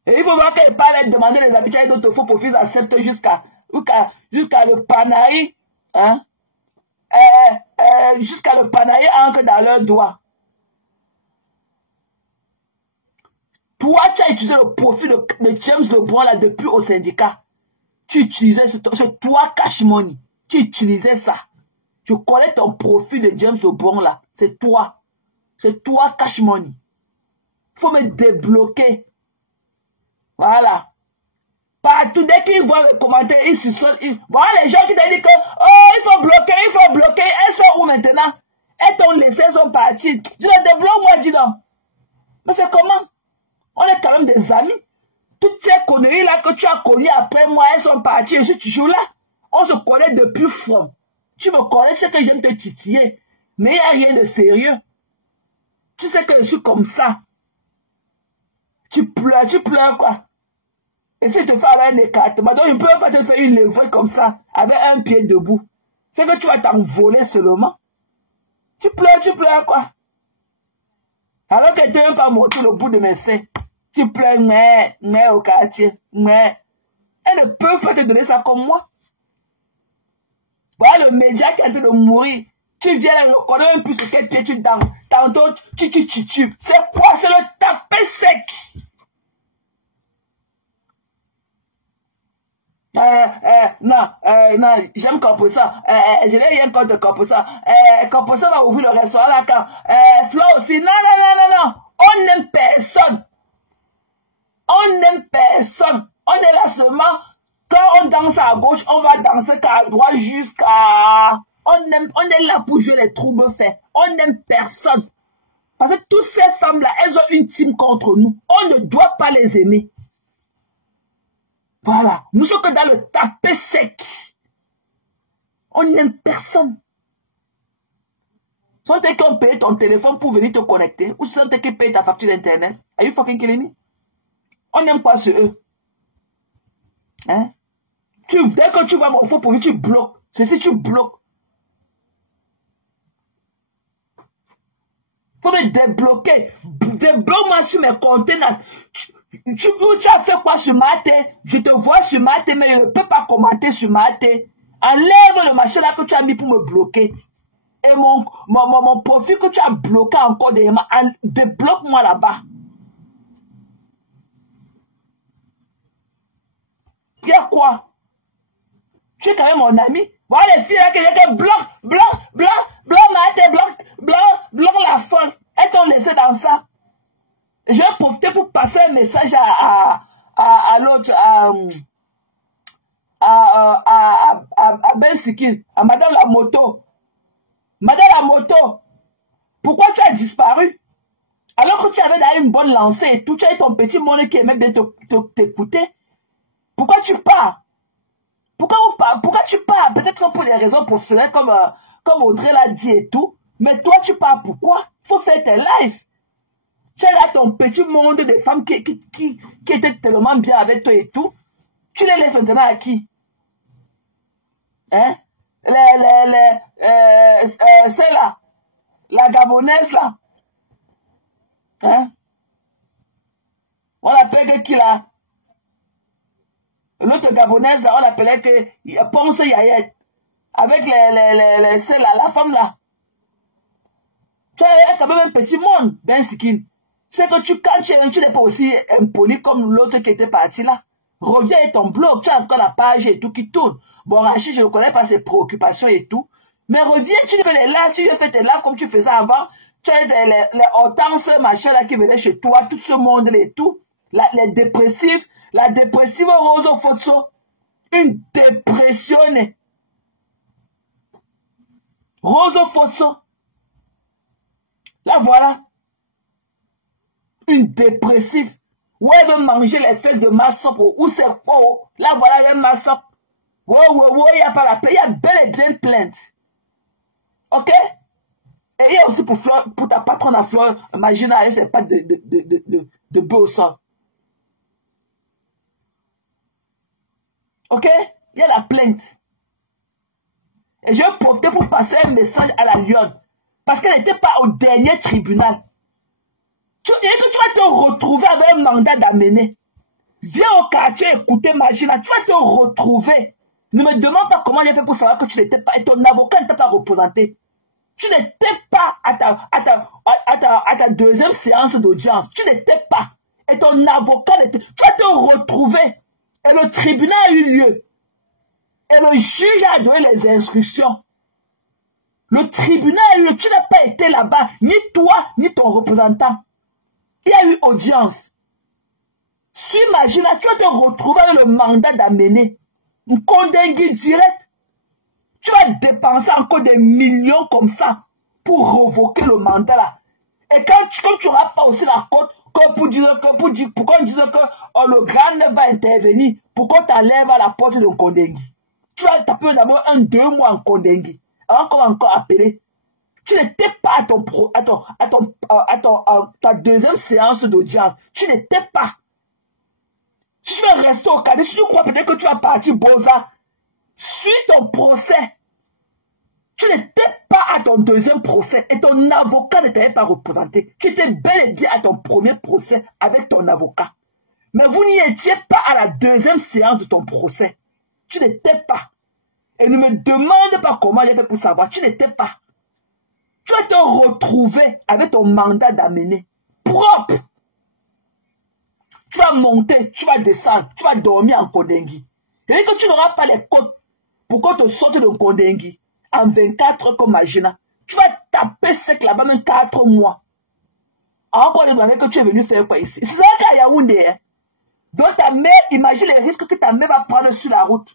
Et il faut voir qu'elle parle et demander les habitudes d'autres faux profils acceptent jusqu'à le panaï. Hein? Jusqu'à le panaï entre dans leurs doigts. Toi, tu as utilisé le profil de James Leblanc là depuis au syndicat. Tu utilisais ce toi cash money. Tu utilisais ça. Je connais ton profil de James Leblanc là. C'est toi. C'est toi cash money. Il faut me débloquer. Voilà. Partout, dès qu'ils voient le commentaire, ils se sont... Voilà les gens qui t'ont dit que oh, il faut bloquer. Elles sont où maintenant? Elles t'ont laissé, elles sont parties. Je le débloque, moi, dis donc. Mais c'est comment? On est quand même des amis. Toutes ces conneries là que tu as connues après moi, elles sont parties. Je suis toujours là. On se connaît depuis fond. Tu me connais, tu sais que j'aime te titiller. Mais il n'y a rien de sérieux. Tu sais que je suis comme ça. Tu pleures quoi. Essaye de faire un écartement. Donc, je ne peux pas te faire une levée comme ça, avec un pied debout. C'est que tu vas t'envoler seulement. Tu pleures quoi. Alors qu'elle ne t'a même pas montré le bout de mes seins. Tu pleures, mais au quartier, mais. Elle ne peut pas te donner ça comme moi. Voilà le média qui est en train de mourir. Tu viens là, je ne connais même plus ce qu'est tu danses. tantôt tu titubes. C'est quoi? C'est le taper sec. Non, j'aime Corposa. Je n'ai rien contre Corposa. Corposa va ouvrir le restaurant là quand. Flo aussi. Non. On n'aime personne. On n'aime personne. On est là seulement. Quand on danse à gauche, on va danser à droite jusqu'à... On est là pour jouer les troubles faits. On n'aime personne. Parce que toutes ces femmes-là, elles ont une team contre nous. On ne doit pas les aimer. Voilà. Nous sommes que dans le tapé sec. On n'aime personne. Soit t'es qu'on paye ton téléphone pour venir te connecter, ou soit t'es qui paye ta facture d'internet. Are you fucking kidding me? On n'aime pas eux. Hein? Dès que tu vas mon faux pour lui, tu bloques. C'est si tu bloques. Faut me débloquer. Débloque-moi sur mes conteneurs. Tu as fait quoi sur ma tête? Je te vois sur ma tête, mais je ne peux pas commenter sur ma tête. Enlève le machin là que tu as mis pour me bloquer. Et mon profil que tu as bloqué encore derrière moi, débloque-moi là-bas. Il y a quoi? Tu es quand même mon ami. Voilà les filles là qui étaient bloque ma tête, bloque la folle. Elles t'ont laissé dans ça. Je vais profiter pour passer un message à l'autre, à Ben Sikil, à Madame la moto. Madame la moto, pourquoi tu as disparu? Alors que tu avais d'ailleurs une bonne lancée et tout, tu as eu ton petit monde qui aimait bien t'écouter. Pourquoi tu pars? Pourquoi tu pars? Peut-être pour des raisons professionnelles comme Audrey l'a dit et tout. Mais toi, tu pars pourquoi? Il faut faire tes lives. Tu as là ton petit monde de femmes qui étaient tellement bien avec toi et tout. Tu les laisses maintenant à qui? Hein? C'est là. La Gabonaise là. Hein? On l'appelle qui là? L'autre Gabonaise, on l'appelait que Ponce Yayet. Avec c'est là, la femme là. Tu as quand même un petit monde, Ben Sikin. C'est que quand tu n'es pas aussi impoli comme l'autre qui était parti là. Reviens à ton blog, tu as encore la page et tout qui tourne. Bon, Rachid, je ne connais pas ses préoccupations et tout. Mais reviens, tu fais les lives, tu fais tes lives comme tu faisais avant. Tu as les Hortense, machin là qui venaient chez toi, tout ce monde là et tout. Les dépressifs, la dépressive Rose Fotso. Une dépression. Rose Fotso. Là, voilà. Une dépressive. Où elle veut manger les fesses de Massop. Où c'est quoi? Là, voilà, elle Massop. Il n'y a pas la plainte. Il y a bel et bien plainte. Ok? Et il y a aussi pour ta patronne à Fleur, imagine, elle, c'est pas de bœuf au sol. Ok? Il y a la plainte. Et je vais profiter pour passer un message à la lionne. Parce qu'elle n'était pas au dernier tribunal. Tu vas te retrouver avec un mandat d'amener. Viens au quartier écouter Magina. Tu vas te retrouver. Ne me demande pas comment j'ai fait pour savoir que tu n'étais pas. Et ton avocat ne t'a pas représenté. Tu n'étais pas à ta deuxième séance d'audience. Tu n'étais pas. Et ton avocat n'était. Tu vas te retrouver. Et le tribunal a eu lieu. Et le juge a donné les instructions. Le tribunal a eu lieu. Tu n'as pas été là-bas. Ni toi, ni ton représentant. Il y a eu audience. S'imagine, tu vas te retrouver avec le mandat d'amener. Un condamné direct. Tu vas dépenser encore des millions comme ça pour revoquer le mandat là. Et quand tu n'auras pas aussi la cote, pourquoi on dise que le grand va intervenir, pourquoi tu enlèves à la porte d'un condamné. Tu vas taper d'abord 2 mois en condamné. Avant qu'on va encore appeler. Tu n'étais pas à ta deuxième séance d'audience. Tu n'étais pas. Tu vas rester au cadet. Si tu crois peut-être que tu vas partir Boza, suis ton procès. Tu n'étais pas à ton deuxième procès et ton avocat ne t'avait pas représenté. Tu étais bel et bien à ton premier procès avec ton avocat. Mais vous n'y étiez pas à la deuxième séance de ton procès. Tu n'étais pas. Et ne me demande pas comment j'ai fait pour savoir. Tu n'étais pas. Tu vas te retrouver avec ton mandat d'amener propre. Tu vas monter, tu vas descendre, tu vas dormir en Kondengi. Et que tu n'auras pas les codes pour qu'on te sorte de Kondengi en 24 heures comme Magina. Tu vas taper sec là-bas même 4 mois. Encore demander que tu es venu faire quoi ici. C'est ça qu'à Yaoundé. Hein? Donc ta mère, imagine les risques que ta mère va prendre sur la route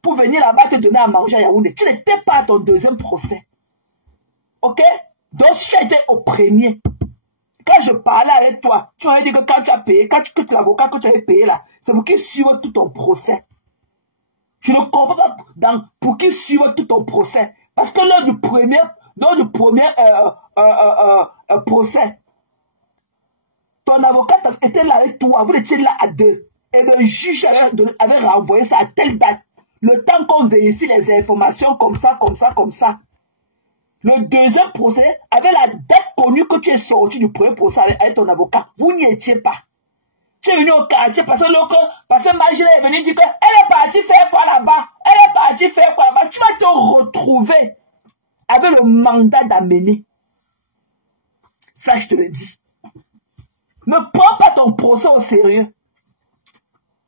pour venir là-bas te donner à manger à Yaoundé. Tu n'étais pas à ton deuxième procès. Ok? Donc si tu as été au premier, quand je parlais avec toi, tu m'avais dit que quand tu as payé, quand tu quittes l'avocat que tu avais payé là, c'est pour qu'il suive tout ton procès. Je ne comprends pas pour qu'il suive tout ton procès. Parce que lors du premier procès, ton avocat était là avec toi, vous étiez là à deux. Et le juge avait renvoyé ça à telle date. Le temps qu'on vérifie les informations comme ça, comme ça, comme ça. Le deuxième procès avait la date connue que tu es sorti du premier procès avec ton avocat. Vous n'y étiez pas. Tu es venu au quartier parce que Magina est venue dire qu'elle est partie faire quoi là-bas. Elle est partie faire quoi là-bas. Tu vas te retrouver avec le mandat d'amener. Ça, je te le dis. Ne prends pas ton procès au sérieux.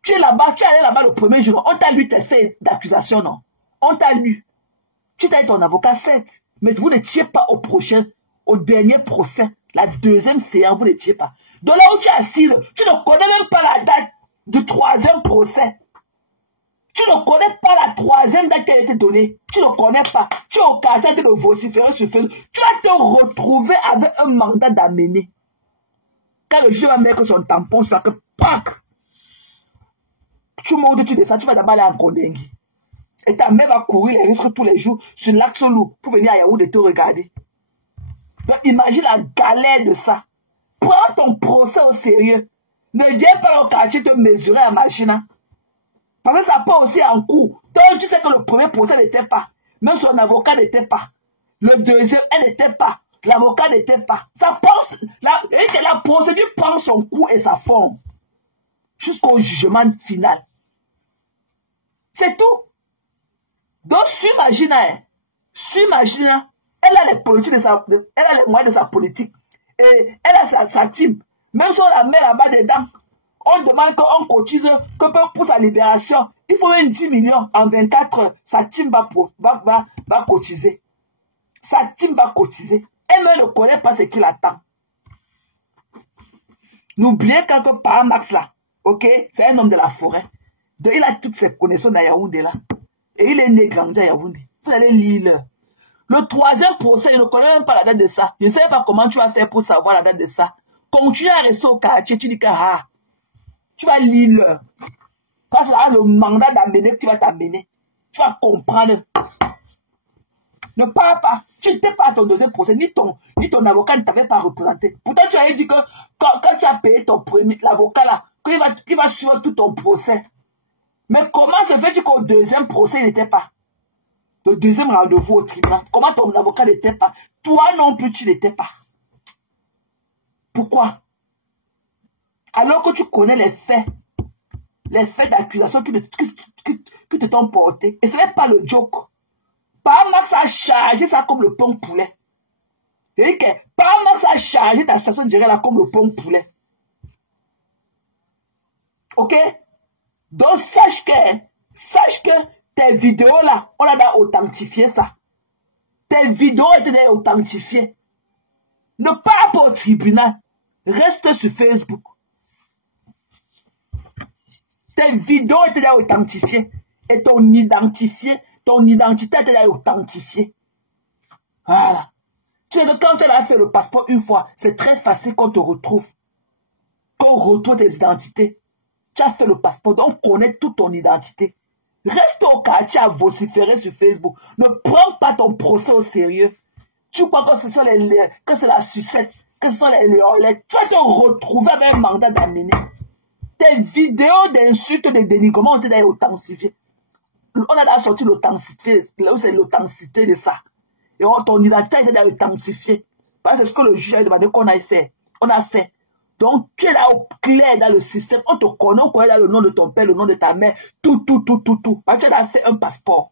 Tu es là-bas, tu es allé là-bas le premier jour. On t'a lu tes faits d'accusation, non? On t'a lu. Tu t'as eu ton avocat 7. Mais vous n'étiez pas au prochain, au dernier procès. La deuxième séance, vous n'étiez pas. Donc là où tu es assise, tu ne connais même pas la date du troisième procès. Tu ne connais pas la troisième date qui a été donnée. Tu ne connais pas. Tu es au quartier de vociférer sur Facebook. Tu vas te retrouver avec un mandat d'amener. Quand le juge va mettre son tampon, ça que pac, tu montes, tu descends, tu vas d'abord aller en Kondengi. Et ta mère va courir les risques tous les jours sur l'axe loup pour venir à Yaoundé te regarder. Donc imagine la galère de ça. Prends ton procès au sérieux. Ne viens pas au quartier te mesurer à Magina. Parce que ça part aussi en cours. Donc tu sais que le premier procès n'était pas. Même son avocat n'était pas. Le deuxième, elle n'était pas. L'avocat n'était pas. Ça pense, la procédure prend son cours et sa forme. Jusqu'au jugement final. C'est tout. Donc, sur Magina, elle a les politiques elle a les moyens de sa politique. Et elle a sa team. Même si on la met là-bas dedans, on demande qu'on cotise, que pour sa libération, il faut même 10 millions en 24 heures. Sa team va cotiser. Sa team va cotiser. Elle ne connaît pas ce qu'il attend. N'oubliez quelque part Max là, ok? C'est un homme de la forêt. Donc, il a toutes ses connaissances à Yaoundé là. Et il est né grandi à Yaoundé. Vous allez lire. Le troisième procès, il ne connaît même pas la date de ça. Je ne sais pas comment tu vas faire pour savoir la date de ça. Continue à rester au quartier, tu dis que tu vas lire. Quand ça le mandat d'amener que tu vas t'amener, tu vas comprendre. Ne parle pas. Tu n'étais pas à ton deuxième procès, ni ton avocat ne t'avait pas représenté. Pourtant, tu avais dit que quand tu as payé ton premier, l'avocat là, qu'il va suivre tout ton procès. Mais comment se fait-il qu'au deuxième procès, il n'était pas? Le deuxième rendez-vous au tribunal, comment ton avocat n'était pas? Toi non plus, tu n'étais pas. Pourquoi? Alors que tu connais les faits d'accusation qui te t'ont porté. Et ce n'est pas le joke. Par Max a chargé ça comme le pont poulet. C'est-à-dire que par Max a chargé ta station directe là comme le pont poulet. Ok? Donc sache que tes vidéos là, on a authentifié ça. Tes vidéos étaient authentifiées. Ne pars pas au tribunal. Reste sur Facebook. Tes vidéos étaient authentifiées. Et ton identité était authentifiée. Voilà. Tu sais que quand tu as fait le passeport une fois, c'est très facile qu'on te retrouve. Qu'on retrouve tes identités. Tu as fait le passeport, donc on connaît toute ton identité. Reste au quartier à vociférer sur Facebook. Ne prends pas ton procès au sérieux. Tu crois que c'est la sucette, que ce sont les léolettes. Tu vas te retrouver avec un mandat d'amener. Tes vidéos d'insultes, de dénigrement ont été authentifiées. On a sorti l'authenticité, c'est l'authenticité de ça. Et ton identité a été authentifiée. Parce que c'est ce que le juge a demandé qu'on aille faire. On a fait. Donc, tu es là au clair dans le système. On te connaît, on connaît là le nom de ton père, le nom de ta mère. Tout. Parce que tu as fait un passeport.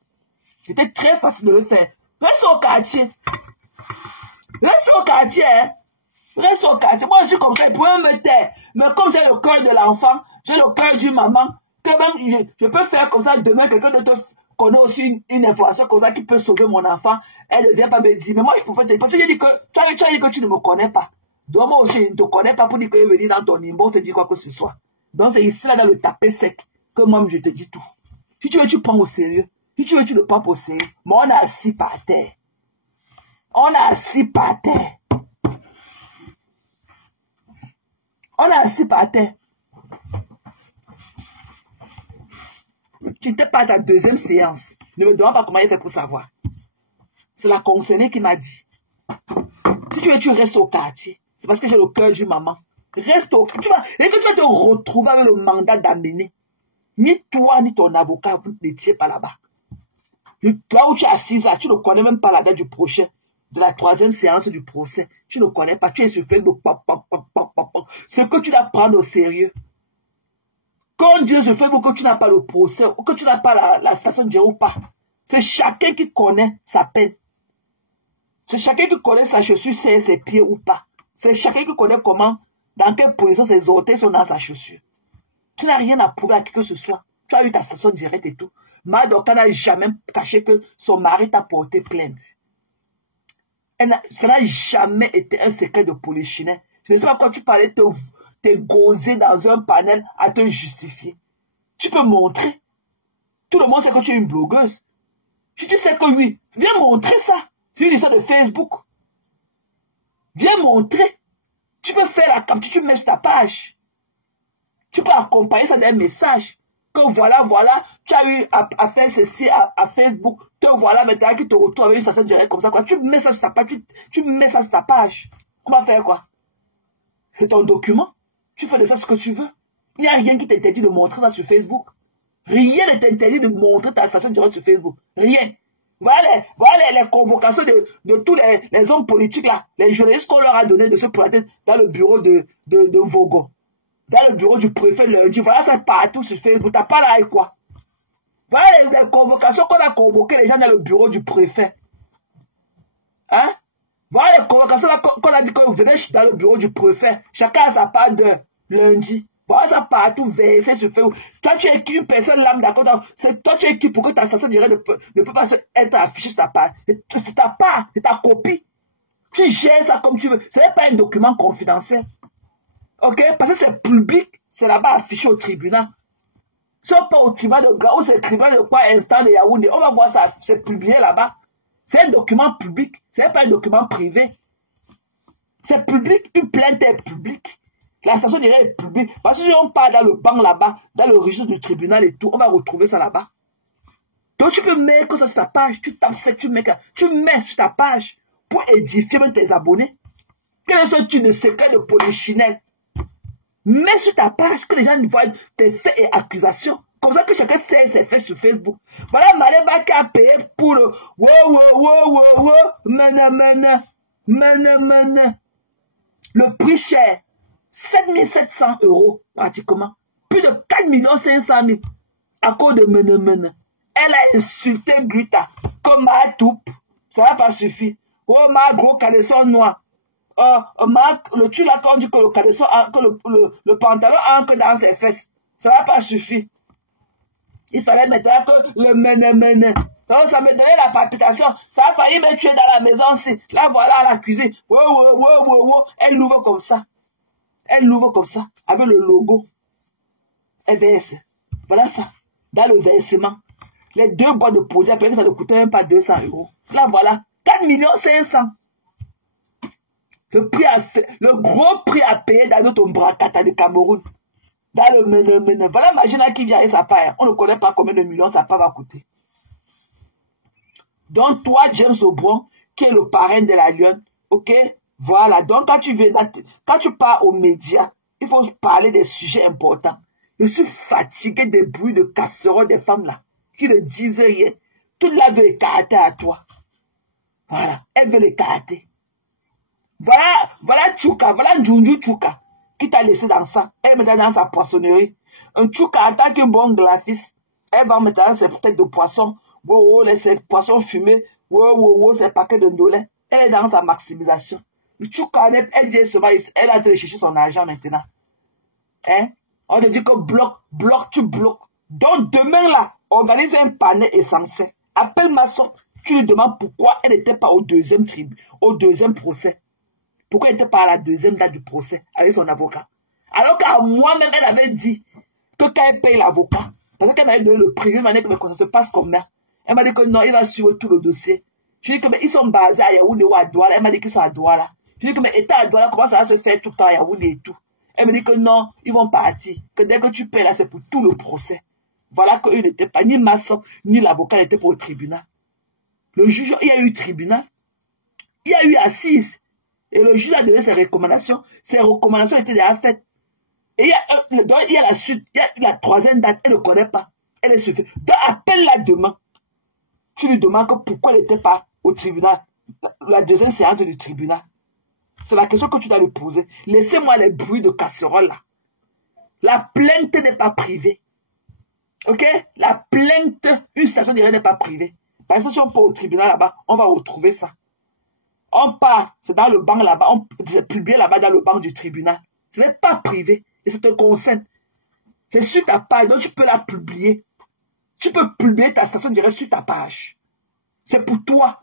C'était très facile de le faire. Reste au quartier. Reste au quartier, hein. Reste au quartier. Moi, je suis comme ça, il pourrait me taire. Mais comme j'ai le cœur de l'enfant, j'ai le cœur du maman, que même je peux faire comme ça demain, quelqu'un d'autre connaît aussi une information comme ça qui peut sauver mon enfant. Elle ne vient pas me dire, mais moi, je peux te... Parce que j'ai dit que tu as dit que tu ne me connais pas. Donc, moi aussi, je ne te connais pas pour dire que je vais venir dans ton numéro, te dire quoi que ce soit. Donc, c'est ici, là, dans le tapé sec, que moi, je te dis tout. Si tu veux, tu prends au sérieux. Si tu veux, tu le prends au sérieux. Mais on est assis par terre. On est assis par terre. On est assis par terre. Tu n'étais pas à ta deuxième séance. Ne me demande pas comment il fait pour savoir. C'est la concernée qui m'a dit. Si tu veux, tu restes au quartier. C'est parce que j'ai le cœur du maman. Reste au quartier. Et que tu vas te retrouver avec le mandat d'amener. Ni toi, ni ton avocat, vous n'étiez pas là-bas. Là où tu es assise, là, tu ne connais même pas la date du prochain, de la troisième séance du procès. Tu ne connais pas. Tu es sur Facebook. Ce que tu dois prendre au sérieux. Quand Dieu se fait que tu n'as pas le procès, ou que tu n'as pas la station de Dieu ou pas. C'est chacun qui connaît sa peine. C'est chacun qui connaît sa chaussure, ses pieds ou pas. C'est chacun qui connaît comment, dans quelle position ses orteils sont dans sa chaussure. Tu n'as rien à prouver à qui que ce soit. Tu as eu ta station directe et tout. Madoka n'a jamais caché que son mari t'a porté plainte. Ça n'a jamais été un secret de polichinelle. Je ne sais pas quand tu parlais te gauser dans un panel à te justifier. Tu peux montrer. Tout le monde sait que tu es une blogueuse. Si tu sais que oui, viens montrer ça. C'est une histoire de Facebook. Viens montrer. Tu peux faire la capture, tu mets sur ta page. Tu peux accompagner ça d'un message. Que voilà, tu as eu à faire ceci à Facebook. Te voilà maintenant qui te retrouve avec une station directe comme ça. Quoi. Tu mets ça sur ta page. Tu mets ça sur ta page. On va faire quoi? C'est ton document. Tu fais de ça ce que tu veux. Il n'y a rien qui t'interdit de montrer ça sur Facebook. Rien ne t'interdit de montrer ta station directe sur Facebook. Rien. Voilà les convocations de tous les hommes politiques là. Les journalistes qu'on leur a donné de se présenter dans le bureau de Vogo. Dans le bureau du préfet lundi. Voilà ça partout sur Facebook. T'as pas là et quoi? Voilà les convocations qu'on a convoquées les gens dans le bureau du préfet. Hein? Voilà les convocations qu'on a dit que vous venez dans le bureau du préfet. Chacun a sa part de lundi. Voilà ça partout versé sur Facebook. Toi, tu es qu'une personne lambda. Toi, tu es qui pour que ta station directe ne peut pas être affichée sur ta part. C'est ta part, c'est ta copie. Tu gères ça comme tu veux. Ce n'est pas un document confidentiel. Ok? Parce que c'est public. C'est là-bas affiché au tribunal. Si on pas au tribunal de Gao, c'est le tribunal de quoi instant de Yaoundé. On va voir ça. C'est publié là-bas. C'est un document public. Ce n'est pas un document privé. C'est public. Une plainte est publique. La station directe est publique. Parce que si on part dans le banc là-bas, dans le registre du tribunal et tout, on va retrouver ça là-bas. Donc tu peux mettre ça sur ta page. Tu tapes ça, tu mets sur ta page pour édifier même tes abonnés. Quels sont les secrets de polichinelle? Mets sur ta page que les gens voient tes faits et accusations. Comme ça que chacun sait ses faits sur Facebook. Voilà Maléba qui a payé pour le le prix cher. 7 700 € pratiquement. Plus de 4 500 000 à cause de mene. Elle a insulté Guita comme ma toupe. Ça va pas suffire. Oh ma gros caleçon noir. Le tu là quand on dit que le caleçon, que le pantalon ancre dans ses fesses. Ça va pas suffire. Il fallait maintenant que le mene. Donc ça me donnait la palpitation. Ça a failli me tuer dans la maison aussi. Là voilà à la cuisine. Elle l'ouvre comme ça. Avec le logo. RVS. Voilà ça. Dans le versement. Les 2 boîtes de produits, après ça ne coûtait même pas 200 €. Là voilà. 4 500 000. Le gros prix à payer dans notre Mbrakata de Cameroun. Dans le mene. Voilà Magina qui vient avec sa part. On ne connaît pas combien de millions sa part va coûter. Donc toi, James Aubron, qui est le parrain de la Lionne, ok? Voilà. Donc quand tu pars aux médias, il faut parler des sujets importants. Je suis fatigué des bruits de casseroles des femmes là, qui ne disent rien. Toute la veut écarter à toi. Voilà. Elle veut l'écarter. Voilà Tchouka, voilà Njunju Tchouka, qui t'a laissé dans ça. Elle met dans sa poissonnerie. Un Tchouka, en tant qu'un bon graphiste, elle va mettre dans ses têtes de poisson. Ses poissons fumés. Ses paquets de ndolé. Elle est dans sa maximisation. Tu connais, elle dit seulement, elle est en train de chercher son argent maintenant. Hein? On te dit que bloque, tu bloques. Donc demain là, organise un panel essentiel. Appelle Masson. Tu lui demandes pourquoi elle n'était pas au deuxième procès. Pourquoi elle n'était pas à la deuxième date du procès avec son avocat. Alors qu'à moi-même, elle avait dit que quand elle paye l'avocat, parce qu'elle m'avait donné le prix, elle m'a dit que ça se passe combien. Elle m'a dit que non, il va suivre tout le dossier. Je dis que mais ils sont basés à Yaoundé ou à Douala. Elle m'a dit qu'ils sont à Douala. Je dis que mais étant à Douala, comment ça va se faire tout le temps à Yaoundé et tout. Elle me dit que non, ils vont partir. Que dès que tu payes là, c'est pour tout le procès. Voilà qu'ils n'étaient pas, ni Masson, ni l'avocat n'étaient pas au tribunal. Le juge, il y a eu tribunal. Il y a eu assise. Et le juge a donné ses recommandations. Ses recommandations étaient déjà faites. Et il y a la suite, il y a la troisième date, elle ne connaît pas. Elle est suffisante. Donc appelle-la demain. Tu lui demandes pourquoi elle n'était pas au tribunal. La deuxième séance du tribunal. C'est la question que tu dois lui poser. Laissez-moi les bruits de casserole là. La plainte n'est pas privée. Ok? La plainte, une station d'arrêt n'est pas privée. Parce que si on part au tribunal là-bas, on va retrouver ça. On part, c'est dans le banc là-bas, c'est publié là-bas dans le banc du tribunal. Ce n'est pas privé et ça te concerne. C'est sur ta page, donc tu peux la publier. Tu peux publier ta station d'arrêt sur ta page. C'est pour toi.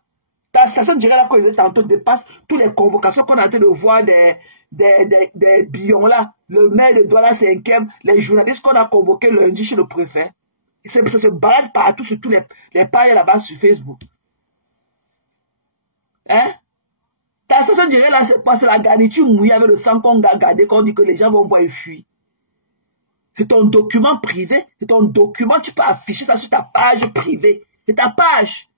Ta station d'arrêt là, quand ils étaient tantôt, dépasse toutes les convocations qu'on a en train de voir des billons là. Le maire de Douala 5e, les journalistes qu'on a convoqués lundi chez le préfet. Ça se balade partout sur tous les pages là-bas sur Facebook. Hein? Ta station d'arrêt là, c'est quoi? C'est la garniture mouillée avec le sang qu'on a gardé, qu'on dit que les gens vont voir et fuir. C'est ton document privé. C'est ton document, tu peux afficher ça sur ta page privée. C'est ta page.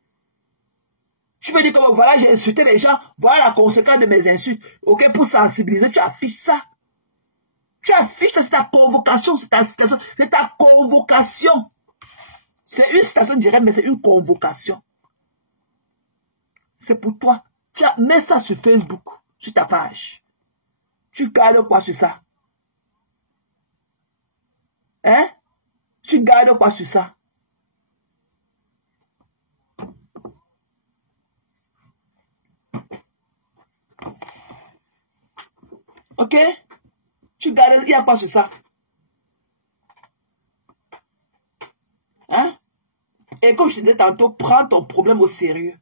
Tu peux dire que voilà, j'ai insulté les gens, voilà la conséquence de mes insultes. Ok, pour sensibiliser, tu affiches ça. Tu affiches ça, c'est ta convocation, c'est ta citation, c'est ta convocation. C'est une citation directe, mais c'est une convocation. C'est pour toi. Tu mets ça sur Facebook, sur ta page. Tu gardes quoi sur ça? Hein? Tu gardes quoi sur ça? Ok? Tu gardes, il y a quoi sur ça? Hein? Et comme je te disais tantôt, prends ton problème au sérieux.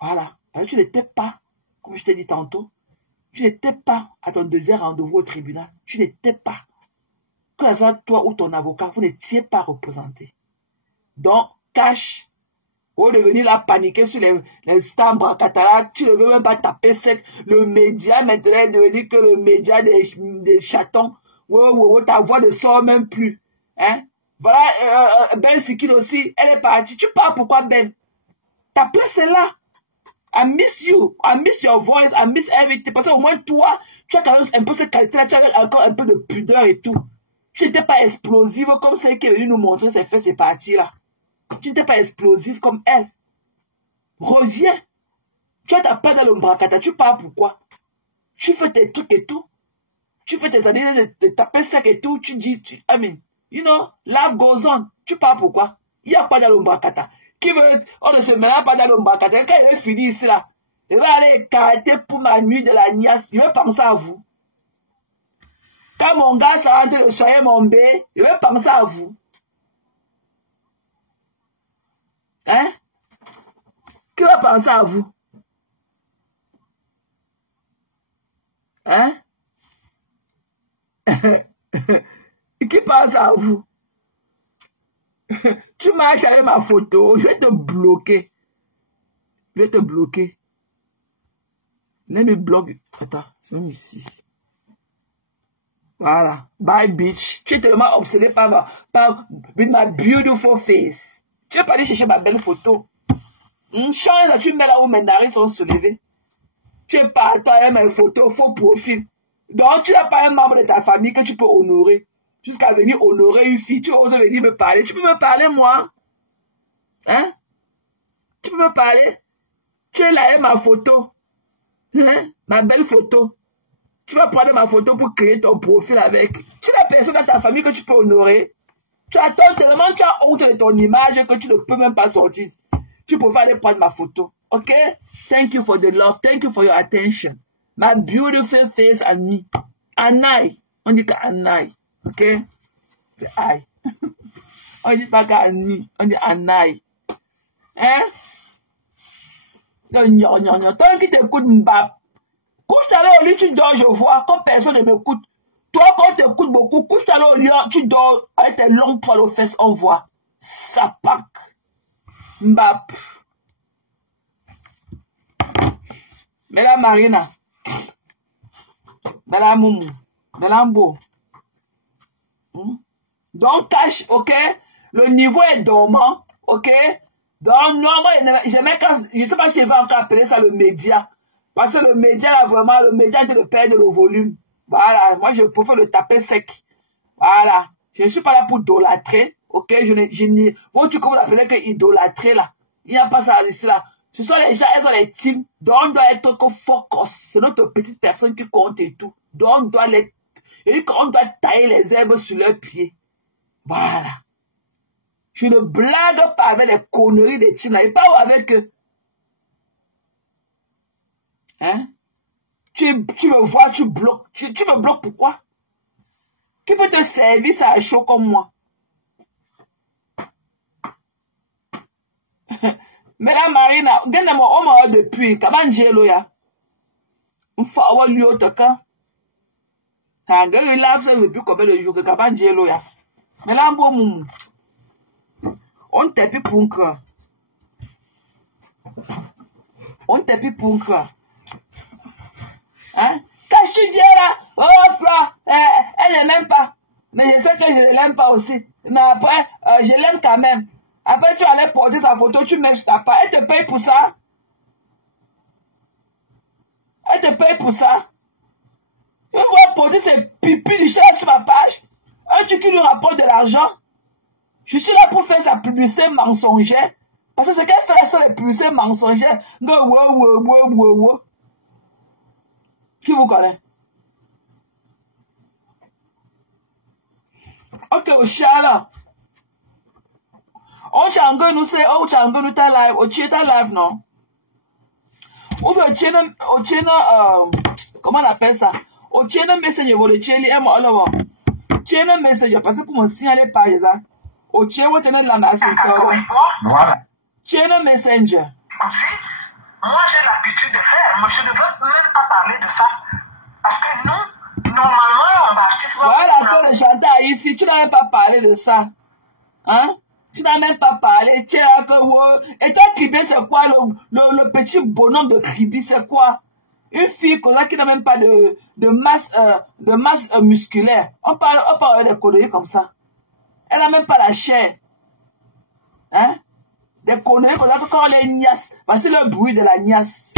Voilà. Parce que tu n'étais pas, comme je t'ai dit tantôt, tu n'étais pas à ton deuxième rendez-vous au tribunal. Tu n'étais pas. Que ça soit toi ou ton avocat, vous n'étiez pas représenté. Donc, cache. Au lieu de venir là paniquer sur les stands brancatalas, tu ne veux même pas taper sec. Le média maintenant est devenu que le média des chatons. Ta voix ne sort même plus. Hein? Voilà, Ben Sikil aussi, elle est partie. Tu parles pourquoi Ben? Ta place est là. I miss you. I miss your voice. I miss everything. Parce qu'au moins toi, tu as quand même un peu cette qualité-là. Tu as encore un peu de pudeur et tout. Tu n'étais pas explosive comme celle qui est venue nous montrer ses faits, ses parties-là. Tu n'étais pas explosive comme elle. Reviens. Tu as ta part dans le bracata. Tu parles pourquoi? Tu fais tes trucs et tout. Tu fais tes années de taper sec et tout. Tu dis, I mean, you know, life goes on. Tu parles pourquoi? Il n'y a pas dans le bracata. Qui veut, on ne se mélange pas dans le bracata. Quand il est fini ici là, il va aller carter pour ma nuit de la niasse. Il va penser à vous. Quand mon gars s'arrête de soigner mon bébé, il va penser à vous. Hein? Qui va penser à vous? Hein? Qui pense à vous? Tu marches avec ma photo, je vais te bloquer. Je vais te bloquer. Let me block. Attends, c'est même ici. Voilà. Bye, bitch. Tu es tellement obsédé par with my beautiful face. Tu veux pas aller chercher ma belle photo. Change ça, tu mets là où mes narines sont soulevées. Tu es pas toi avec mes photos, faux profil. Donc, tu n'as pas un membre de ta famille que tu peux honorer. Jusqu'à venir honorer une fille, tu oses venir me parler. Tu peux me parler, moi? Hein? Tu peux me parler? Tu es là avec ma photo. Hein? Ma belle photo. Tu vas prendre ma photo pour créer ton profil avec. Tu n'as personne dans ta famille que tu peux honorer. Tu attends tellement, tu as honte de ton image que tu ne peux même pas sortir. Tu peux aller prendre ma photo. Okay? Thank you for the love. Thank you for your attention. My beautiful face and me. Anai. On dit qu'Anai. Okay? C'est I. On dit pas qu'Anai. On dit Anai. Hein? Non. Toi qui t'écoutes, Mbap. Couche-toi au lit, tu dors, je vois, comme personne ne m'écoute. Toi, quand tu écoutes beaucoup, couche-toi au lit, tu dors avec tes longues poils aux fesses, on voit. Ça pack. Mbap. Mais la Marina. Mais la Moumou. Mais la Mbo. Donc, cache, ok? Le niveau est dormant, ok? Donc, normalement, je ne sais pas si je vais encore appeler ça le média. Parce que le média, là, vraiment, le média est de perdre le volume. Voilà. Moi, je préfère le taper sec. Voilà. Je ne suis pas là pour idolâtrer, ok? Bon, tu vous appelez que idolâtrer, là. Il n'y a pas ça ici, là. Ce sont les gens, elles sont les teams. Donc, on doit être que focus. C'est notre petite personne qui compte et tout. Donc, on doit tailler les herbes sur leurs pieds. Voilà. Je ne blague pas avec les conneries des teams là. Et pas avec eux. Hein? Tu me vois, tu bloques. Tu me bloques pourquoi? Qui peut te servir ça à chaud comme moi? Madame Marina, donne-moi au moins depuis. Comment j'ai ya? On fait avoir lui autre cas. T'as un gars, il a fait depuis combien de jours que comment j'ai ya? Mais là, bon, on t'épie pour un cœur. On t'épie pour un cœur. Hein? Quand tu viens là, oh, Fleur, elle ne l'aime pas. Mais je sais que je ne l'aime pas aussi. Mais après, je l'aime quand même. Après, tu allais porter sa photo, tu mets sur ta page. Elle te paye pour ça. Elle te paye pour ça. Tu vas porter ses pipis sur ma page. Un truc qui lui rapporte de l'argent. Je suis là pour faire sa publicité mensongère. Parce que ce qu'elle fait là, c'est les publicités mensongères. Wow. Qui vous connaît? Ok, au chat là. On change nous c'est on change nous ta live, au ta live non? Ou bien comment on appelle ça? Au channel messenger vous le cheli et moi alors. Channel messenger parce que pour me signaler par exemple. Au channel vous tenez la nation. Voilà. Channel messenger. Aussi, moi j'ai l'habitude de faire, moi je ne veux même pas parler de ça. Parce que nous, normalement, on va artiste. Voilà, toi le chanteur ici, tu n'as même pas parlé de ça. Hein? Tu n'as même pas parlé. Tu as que, et toi, Kribi, c'est quoi le petit bonhomme de Kribi, c'est quoi? Une fille comme ça qui n'a même pas de masse musculaire. On parle de conneries comme ça. Elle n'a même pas la chair. Hein? Des conneries comme ça, quand on les niasse. Voici le bruit de la niasse.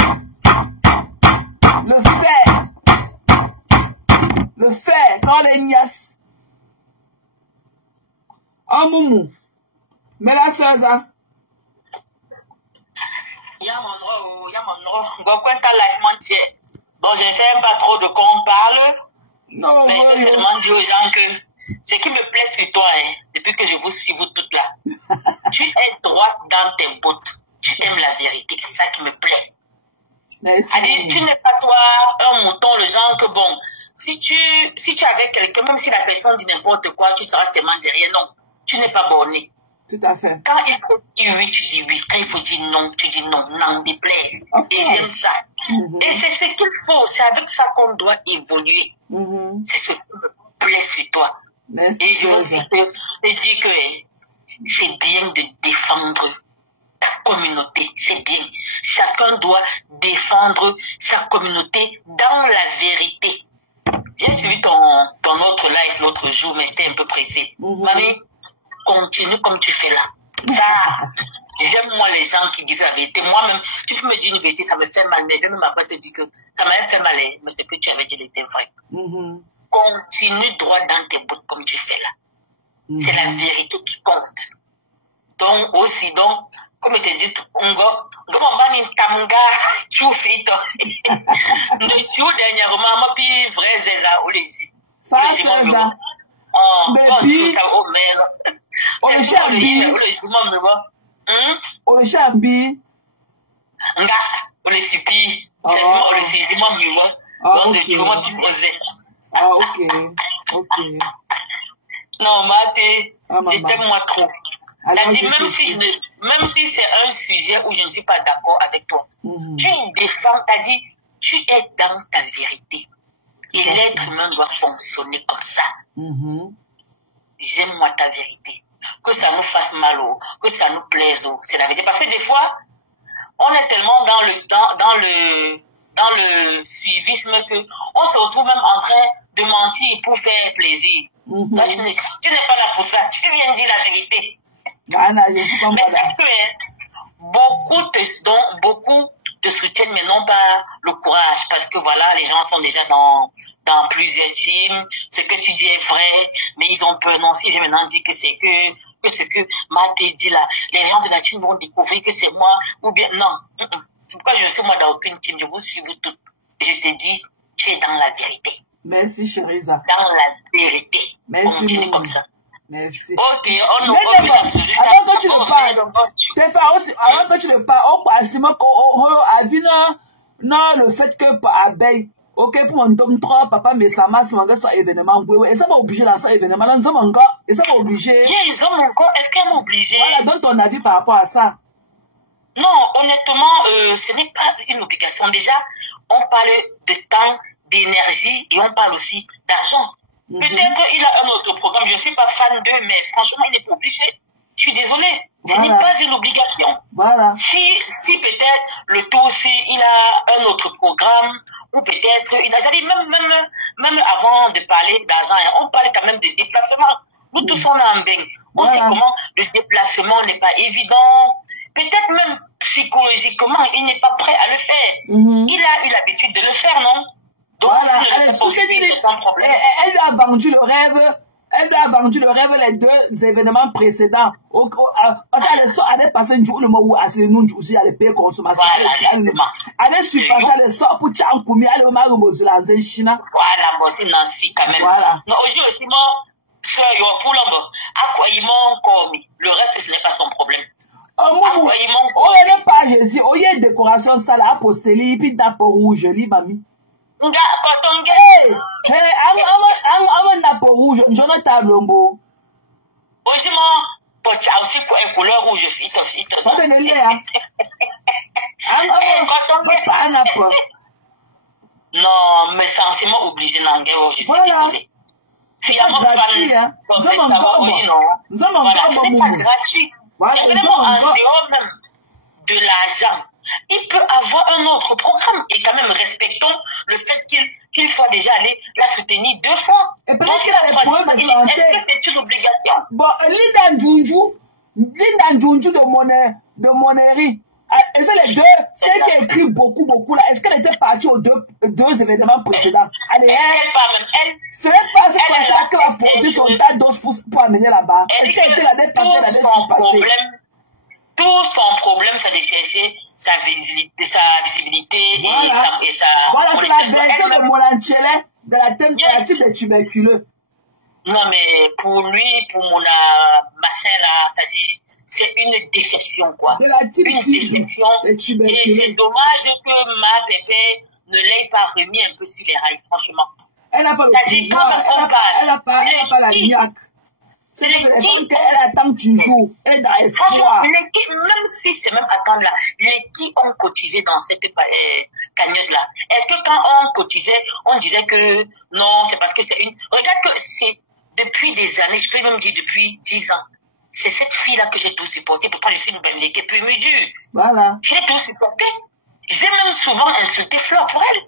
Le fer, quand on les niasse. Oh, moumou. Mais la soeur, ça. Il y a mon nom. Bon, quand t'as live, bon, je ne sais même pas trop de quoi on parle. Non, mais je peux seulement dire aux gens que ce qui me plaît sur toi, hein, depuis que je vous suis vous toutes là, tu es droite dans tes bottes. Tu aimes la vérité, c'est ça qui me plaît. Merci. C'est-à-dire, tu n'es pas toi un mouton, le genre que bon, si tu avais quelqu'un, même si la personne dit n'importe quoi, tu seras seulement derrière. Non, tu n'es pas borné. Tout à fait. Quand il faut dire oui, tu dis oui. Quand il faut dire non, tu dis non. Non, déplaise. Et j'aime ça. Et c'est ce qu'il faut. C'est avec ça qu'on doit évoluer. C'est ce qui me plaît sur toi. Merci. Et je veux aussi te dire que c'est bien de défendre ta communauté. C'est bien. Chacun doit défendre sa communauté dans la vérité. J'ai suivi ton autre live l'autre jour, mais j'étais un peu pressée. Mamie, continue comme tu fais là. Ça, j'aime moi les gens qui disent la vérité. Moi-même, tu peux me dire une vérité, ça me fait mal, mais je même après te dire que ça m'avait fait mal, mais ce que tu avais dit était vrai. Continue droit dans tes bottes comme tu fais là. C'est la vérité qui compte. Donc, aussi, comme je te dis, on va une tamga, tu fais toi. De dernièrement, moi, puis vrai, c'est ça, ou les ça. Baby. On le chambi. On le chambi. Nga, on le skipi. C'est le saisissement mieux. Donc, tu vas tout poser. Ah, ok. Ok. Non, Maté, je t'aime moi trop. Alors, Dit, même si c'est un sujet où je ne suis pas d'accord avec toi, tu défends, t'as dit, tu es dans ta vérité. Et l'être humain doit fonctionner comme ça. J'aime moi ta vérité. Que ça nous fasse mal, que ça nous plaise, c'est la vérité. Parce que des fois, on est tellement dans le suivisme que on se retrouve même en train de mentir pour faire plaisir. Toi, tu n'es pas là pour ça. Tu viens dire la vérité. Mais c'est que beaucoup te soutiennent mais n'ont pas le courage parce que voilà, les gens sont déjà dans plusieurs teams. Ce que tu dis est vrai, mais ils ont peur. Non, si je maintenant dis que c'est que ce que Maté dit là, les gens de la team vont découvrir que c'est moi ou bien non. C'est pourquoi je suis moi dans aucune team. Je vous suis vous toutes. Je te dis, tu es dans la vérité. Merci, Chériza. Dans la vérité. Merci. On continue comme ça. Merci. Ok, avant que tu ne parles, avant que tu ne parles, on passe le fait que abeille, ok, pour mon tome 3, papa, mais ça m'a semblé sur événement, et ça va obliger dans ça événement, là, nous sommes encore, et ça va obliger. Ils ont encore, est-ce qu'elles m'ont obligé? Voilà, donne ton avis par rapport à ça. Non, honnêtement, ce n'est pas une obligation. Déjà, on parle de temps, d'énergie, et on parle aussi d'argent. Peut-être qu'il a un autre programme, je ne suis pas fan d'eux, mais franchement, il n'est pas obligé. Je suis désolée, ce n'est pas une obligation. Voilà. Si peut-être le taux aussi, il a un autre programme, ou peut-être, il a déjà dit, même avant de parler d'argent, on parle quand même de déplacement. Nous tous on a un bain. On sait comment le déplacement n'est pas évident. Peut-être même psychologiquement, il n'est pas prêt à le faire. Il a eu l'habitude de le faire, non? Donc, voilà, elle lui a vendu le rêve. Elle lui a vendu le rêve les deux événements précédents. Parce qu'elle est passée un jour le moment où nous aussi elle paye consommation. Elle est surpassée, elle sort pour Tchankoumi, elle est au Maroc en Chine. Voilà, moi aussi Nancy quand même. Voilà. Non, aujourd'hui aussi, moi, pour l'homme, à quoi il manque, le reste ce n'est pas son problème. Elle n'est pas Jésus. Il y a une décoration sale à Apostoli, puis d'apport rouge, libami. Nga kotonge. Hey, I'm napo rouge, Jonathan Lombo. Franchement, pocha aussi pour une couleur rouge, il te. Pas de l'air. Pas napo. Non, mais sentiment obligé n'engage, je suis désolé. C'est gratuit, hein. Nous sommes encore gratuit. Vraiment en dehors même de l'argent. Il peut avoir un autre programme et quand même respectons le fait qu'il soit déjà allé la soutenir 2 fois. Et peut-être qu'il a des problèmes de santé. Est-ce que c'est une obligation? Bon, Linda Djunju de Monnerie. Et c'est les deux, celle qui a écrit beaucoup là. Est-ce qu'elle était partie aux deux événements précédents? Allez, c'est pas ça qu'elle a produit son tas d'os pour amener là-bas. Est-ce qu'elle était l'année passée, l'année passée? Tout son problème, c'est de chercher sa visibilité voilà. et sa... Voilà, c'est la version de Molanchele, de la type de tuberculeux. Non, mais pour lui, pour mon machin là, c'est-à-dire, c'est une déception, quoi. De la type une déception. Et c'est dommage que ma pépé ne l'ait pas remis un peu sur les rails, franchement. Elle n'a pas le pouvoir, elle n'a pas la niaque. C'est l'équipe qu'elle attend toujours. Elle a espoir. Même si c'est même attendre là, les qui ont cotisé dans cette cagnotte-là. Est-ce que quand on cotisait, on disait que non, c'est parce que c'est une... Regarde que c'est depuis des années, je peux même dire depuis 10 ans. C'est cette fille-là que j'ai tout supporté. Pourtant, je suis une belle équipe plus dure. Voilà. J'ai tout supporté. J'ai même souvent insulté Fleur pour elle.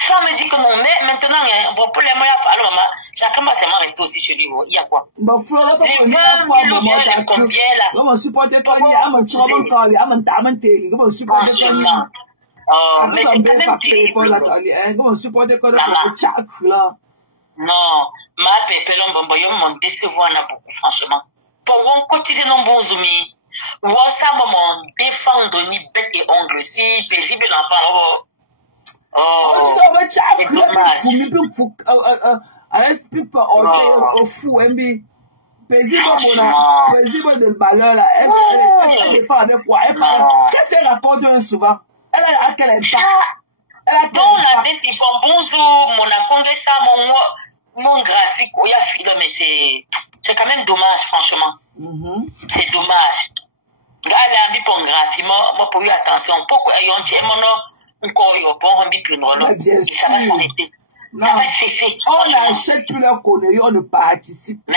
Ça me dit que non, mais maintenant, pour les moyens, alors, chacun va seulement rester aussi chez lui. Il y a quoi? Bon, Fleur, les 20 000 ou combien là? Comment supporter quand il y a un trouble quand il y a un tamanté? Comment supporter quand il y a un... mais c'est quand même terrible. Comment supporter quand il y a un tchak là? Non, ma pépé, l'on va me décevoir beaucoup, franchement. Pour on cotiser non bon zoumi, ou ensemble mon défendre ni bête et ongles, si paisible l'enfant. Oh, c'est dommage. Paisible de malheur, là. Elle défend avec quoi? Elle parle. Qu'est-ce qu'elle raconte souvent? Elle a quel impact? Donc, la baisse, c'est bon, bonjour, mon accord, ça, mon graphique, il y a fil, mais c'est quand même dommage, franchement. C'est dommage. Regarde, la pour graphique, moi, pour y attention, pourquoi ayant dit, mon corps, il y a pas un bip, ça va s'arrêter. Ça va cesser. On achète tous leurs conneries, on ne participe. Mais,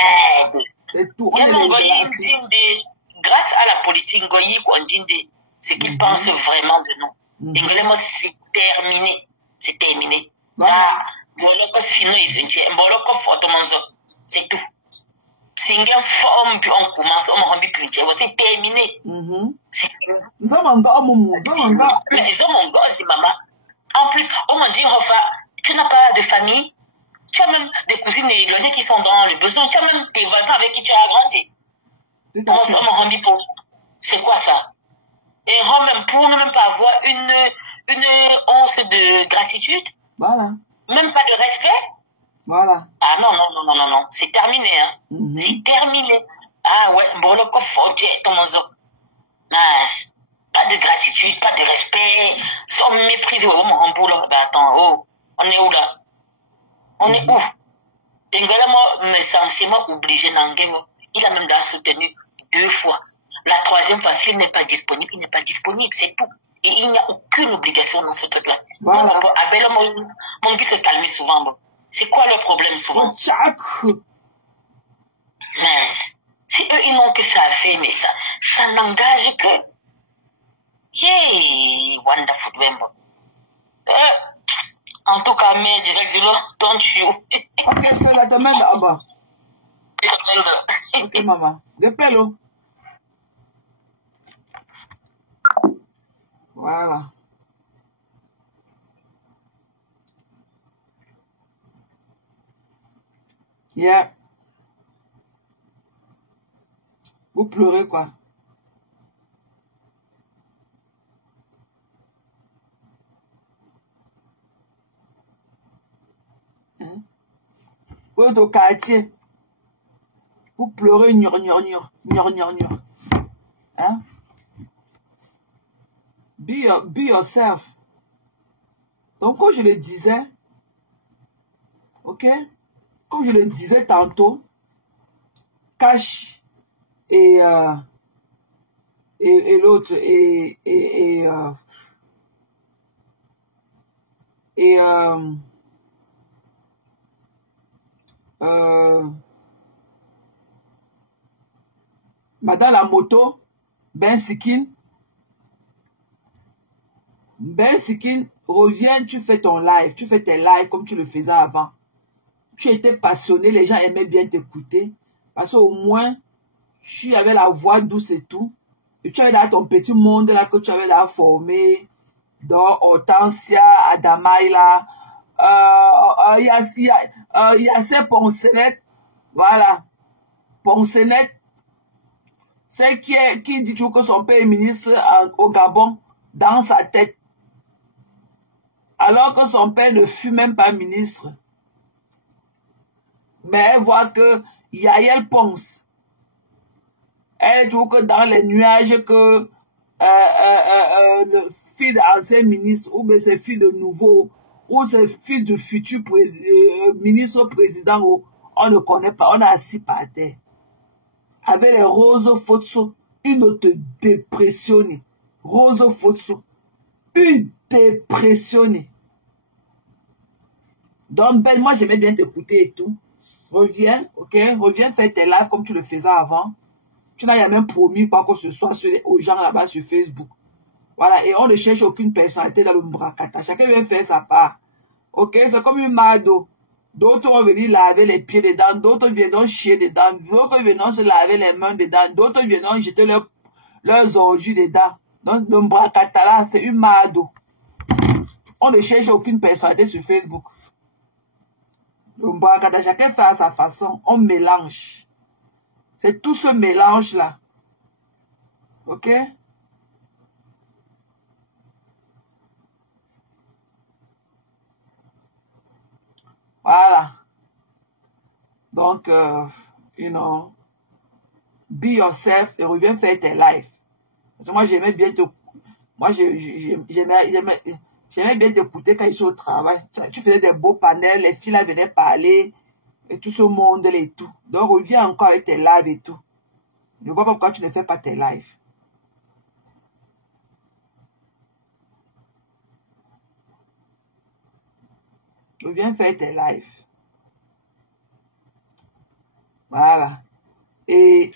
c'est tout. Grâce à la politique, on dit ce qu'ils pensent vraiment de nous. Et c'est terminé. C'est terminé. Ça, c'est tout. C'est une forme, puis on commence, on rend plus. C'est terminé. C'est fini. Ils ont mon gars. Mais ils ont mon gars, c'est maman. En plus, on m'a dit, tu n'as pas de famille. Tu as même des cousines éloignées qui sont dans le besoin. Tu as même tes voisins avec qui tu as grandi. On m'a rendu pour. C'est quoi ça? Et même pour ne même pas avoir une once de gratitude. Voilà. Même pas de respect. Voilà. Ah non. C'est terminé, hein. C'est terminé. Ah ouais, bon, le coffre, pas de gratitude, pas de respect. Sans mépris, mon boulot. Ben attends, on est où là? On est où? Et moi, me sentiments obligé d'engueuler. Il a même soutenu 2 fois. La 3e fois, s'il n'est pas disponible, il n'est pas disponible, c'est tout. Et il n'y a aucune obligation dans ce truc-là. Voilà. Mon gars se calme souvent. Bon. C'est quoi le problème souvent? Mais c'est eux, ils n'ont que ça à faire, mais ça n'engage que. Yeah, wonderful, Wembo. En tout cas, mais direct, don't you. Ok, c'est la demande là-bas. Ok, maman. Dépêle-le. Voilà. Yeah. Vous pleurez quoi? Hein? Vous êtes au quartier. Vous pleurez, gnur. Hein? Be yourself. Donc, comme je le disais, ok? Comme je le disais tantôt, Cash et l'autre, Madame la moto, Ben Sikin, reviens, tu fais ton live, tu fais tes lives comme tu le faisais avant. Tu étais passionné, les gens aimaient bien t'écouter. Parce qu'au moins, tu avais la voix douce et tout. Et tu avais dans ton petit monde là que tu avais là formé. Dans Hortensia, Adamaïla, il y a ces Poncenettes. Voilà. Poncenettes. C'est qui dit toujours que son père est ministre au Gabon, dans sa tête. Alors que son père ne fut même pas ministre. Mais elle voit que Yael Ponce, elle trouve que dans les nuages que le fils d'ancien ministre, ou bien c'est fils de nouveau, ou c'est fils du futur ministre président, on ne connaît pas, on a assis par terre. Avec les Rose Fotso, une te dépressionne. Rose Fotso, une dépressionne. Donc, ben, moi, j'aimais bien t'écouter et tout. Reviens, ok? Reviens faire tes lives comme tu le faisais avant. Tu n'as jamais promis quoi que ce soit aux gens là-bas sur Facebook. Voilà, et on ne cherche aucune personnalité dans le Mbrakata. Chacun vient faire sa part. Ok? C'est comme une mado. D'autres vont venir laver les pieds dedans. D'autres viendront chier dedans. D'autres viendront se laver les mains dedans. D'autres viendront jeter leurs orgies dedans. Donc, le Mbrakata là, c'est une mado. On ne cherche aucune personnalité sur Facebook. Chacun fait à sa façon, on mélange. C'est tout ce mélange-là. Ok? Voilà. Donc, you know, be yourself et reviens faire tes lives. Parce que moi, j'aimais bien te... Moi, j'aimais bien t'écouter quand je suis au travail. Tu faisais des beaux panels, les filles là venaient parler, et tout ce monde et tout. Donc, reviens encore avec tes lives et tout. Je ne vois pas pourquoi tu ne fais pas tes lives. Reviens faire tes lives. Voilà. Et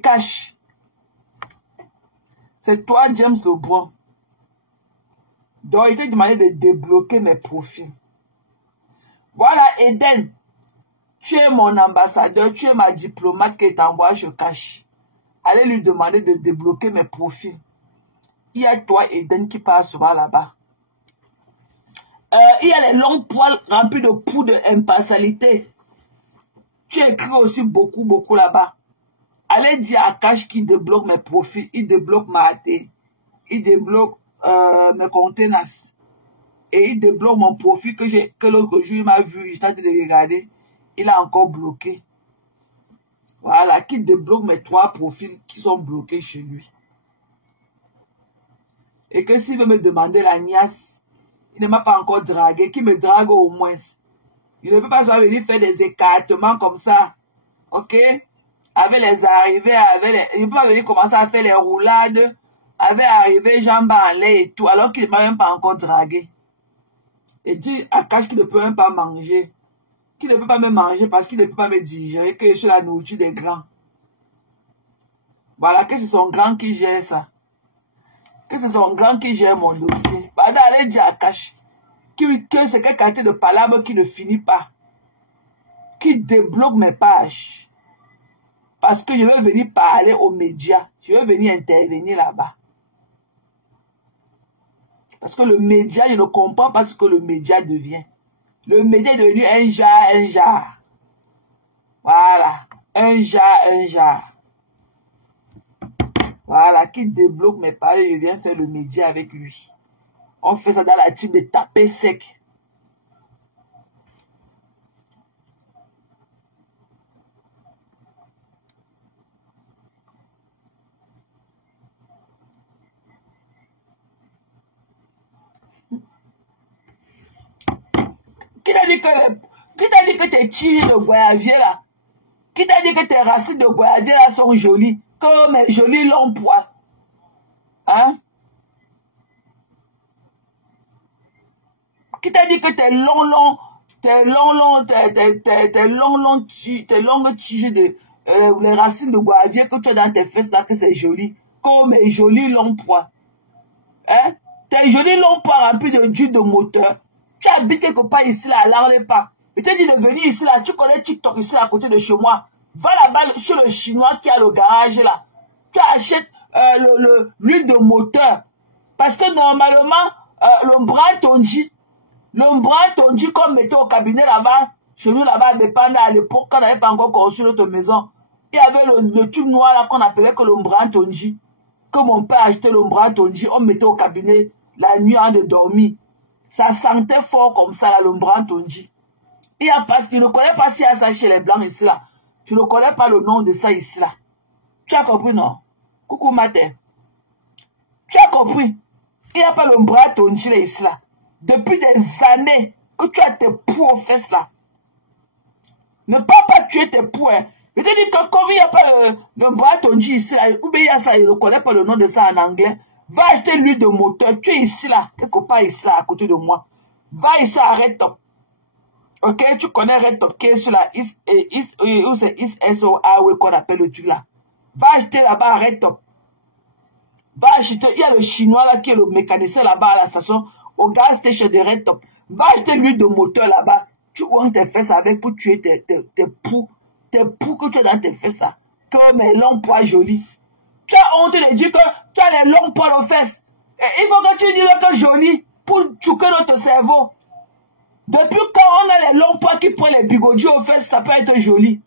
cache. C'est toi, James Lebrun. Donc, il t'a demandé de débloquer mes profils. Voilà, Eden. Tu es mon ambassadeur, tu es ma diplomate qui t'envoie, je cache. Allez lui demander de débloquer mes profils. Il y a toi, Eden, qui passe souvent là-bas. Il y a les longs poils remplis de poudre d'impartialité. Tu écris aussi beaucoup là-bas. Allez dire à Cash qui débloque mes profils. Il débloque ma AT. Il débloque mes conteneurs. Et il débloque mon profil que l'autre jour il m'a vu. J'étais en train de regarder. Il a encore bloqué. Voilà. Qui débloque mes 3 profils qui sont bloqués chez lui. Et que s'il veut me demander la niasse, il ne m'a pas encore dragué. Qui me drague au moins. Il ne peut pas venir faire des écartements comme ça. Ok? Avec les arrivées, il ne peut pas venir commencer à faire les roulades, avec arrivées, jambes en l'air et tout, alors qu'il ne m'a même pas encore dragué. Et dit à Cash qu'il ne peut même pas manger. Qu'il ne peut pas me manger parce qu'il ne peut pas me digérer, que je suis la nourriture des grands. Voilà, que c'est son grand qui gère ça. Que c'est son grand qui gère mon dossier. Bah, allez dire à Cash que c'est quelle qualité de palabre qui ne finit pas. Qui débloque mes pages. Parce que je vais venir parler aux médias. Je vais venir intervenir là-bas. Parce que le média, je ne comprends pas ce que le média devient. Le média est devenu un jar. Voilà. Un jar. Voilà. Qui débloque mes pages, je viens faire le média avec lui. On fait ça dans la team de taper sec. Qui t'a dit que tes tiges de goyavier là? Qui t'a dit que tes racines de goyavier là sont jolies? Comme mes jolis longs poils. Hein? Qui t'a dit que tes longues tiges de les racines de goyavier que tu as dans tes fesses là, que c'est joli? Comme mes jolis longs poils. Hein? Tes jolis longs poils remplis de jus de moteur. Tu habites quelque part ici, là, à l'Arlepa. Et tu dis de venir ici, là, tu connais TikTok ici, à côté de chez moi. Va là-bas, chez le Chinois qui a le garage, là. Tu achètes l'huile de moteur. Parce que normalement, le bras tondu comme mettait au cabinet là-bas, chez nous là-bas, à l'époque, quand on n'avait pas encore construit notre maison, il y avait le tube noir là qu'on appelait que le bras tondu. Que mon père achetait le bras tondu, on mettait au cabinet la nuit avant de dormir. Ça sentait fort comme ça, là, le bras tondu. Il ne connaît pas s'il y a ça chez les blancs ici là. Je ne connais pas le nom de ça ici là. Tu as compris, non? Coucou Matin. Tu as compris? Il n'y a pas le bras tondu là ici là. Depuis des années que tu as tes poux aux fesses là. Ne pas tuer tes poux, hein. Je te dis que comme il n'y a pas le bras tondu ici là, ou bien il y a ça, je ne connais pas le nom de ça en anglais. Va acheter l'huile de moteur. Tu es ici là, quelque part ici là, à côté de moi. Va ici à Red Top. Ok, tu connais Red Top qui est sur la East SOA qu'on appelle le truc là. Va acheter là-bas à Red Top. Va acheter, il y a le chinois là qui est le mécanicien là-bas à la station, au gas station de Red Top. Va acheter l'huile de moteur là-bas. Tu ouvres tes fesses avec pour tuer tes poux. Tes poux que tu as dans tes fesses là. Comme mes longs poils jolis. Tu as honte de dire que tu as les longs poils aux fesses. Et il faut que tu dises que joli pour choquer notre cerveau. Depuis quand on a les longs poils qui prennent les bigoudis aux fesses, ça peut être joli.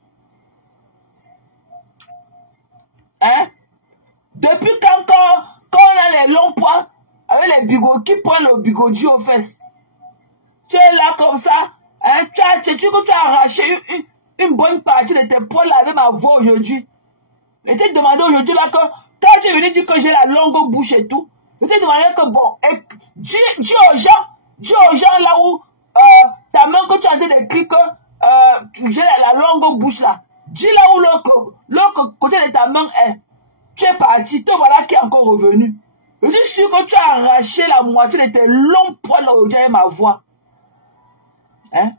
Hein? Depuis quand on a les longs poils avec les bigoudis qui prennent le bigoudi aux fesses. Tu es là comme ça. Hein? Tu as arraché une bonne partie de tes poils là avec ma voix aujourd'hui. Je t'ai demandé aujourd'hui là que quand tu es venu dire que j'ai la longue bouche et tout, je t'ai demandé que bon, dis aux gens là où ta main que tu as en train d'écrire que j'ai la longue bouche là. Dis là où l'autre côté de ta main est. Tu es parti, te voilà qui est encore revenu. Je suis sûr que tu as arraché la moitié de tes longs poils aujourd'hui avec ma voix. Hein?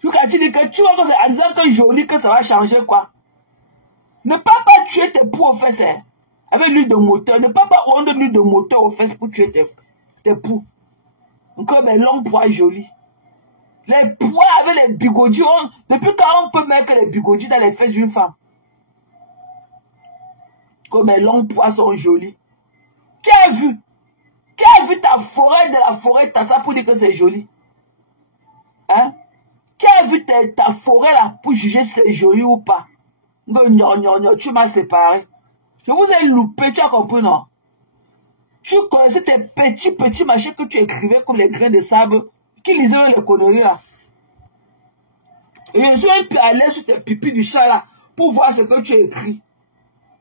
Tu dis que tu vois que c'est en disant que joli que ça va changer quoi. Ne pas tuer tes poux aux fesses hein, avec l'huile de moteur. Ne pas prendre de l'huile de moteur aux fesses pour tuer tes poux. Encore mes longs poils jolis. Les poils avec les bigoudis. Depuis quand on peut mettre les bigoudis dans les fesses d'une femme? Comme mes longs poils sont jolis. Qui a vu ta forêt de la forêt Tassa pour dire que c'est joli? Hein? Qui a vu ta forêt là pour juger si c'est joli ou pas? Tu m'as séparé. Je vous ai loupé, tu as compris, non? Tu connaissais tes petits machins que tu écrivais comme les grains de sable qui lisaient les conneries là. Et je suis un peu allé sur tes pipis du chat là pour voir ce que tu as écrit.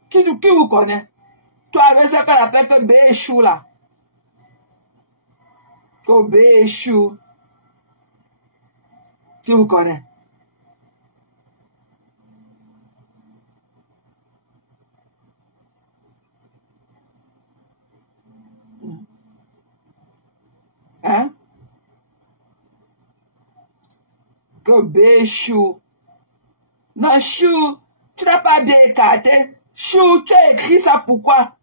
Qui vous connaît? Toi avec ça qu'on appelle que Béchou là. Que Béchou. Qui vous connaît? Hein? Que Béchou. Non, Chou, tu n'as pas bien écarté. Chou, tu as écrit ça pourquoi?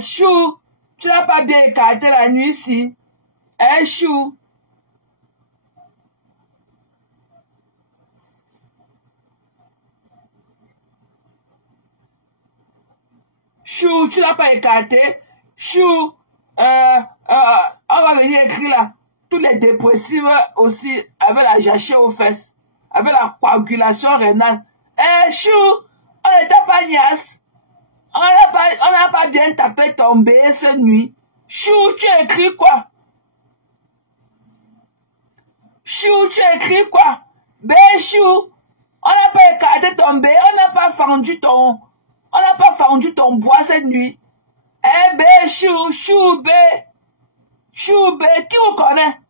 Chou, tu n'as pas bien écarté la nuit ici. Chou. Chou, tu n'as pas écarté. Chou, on va venir écrire là. Tous les dépressifs aussi, avec la jachée aux fesses, avec la coagulation rénale. Chou, on n'était pas niasse. On n'a pas bien tapé ton bébé cette nuit. Chou, tu as écrit quoi? Chou, tu as écrit quoi? Chou, on n'a pas écarté ton bébé, on n'a pas fendu ton bois cette nuit. Chou, qui vous connaît?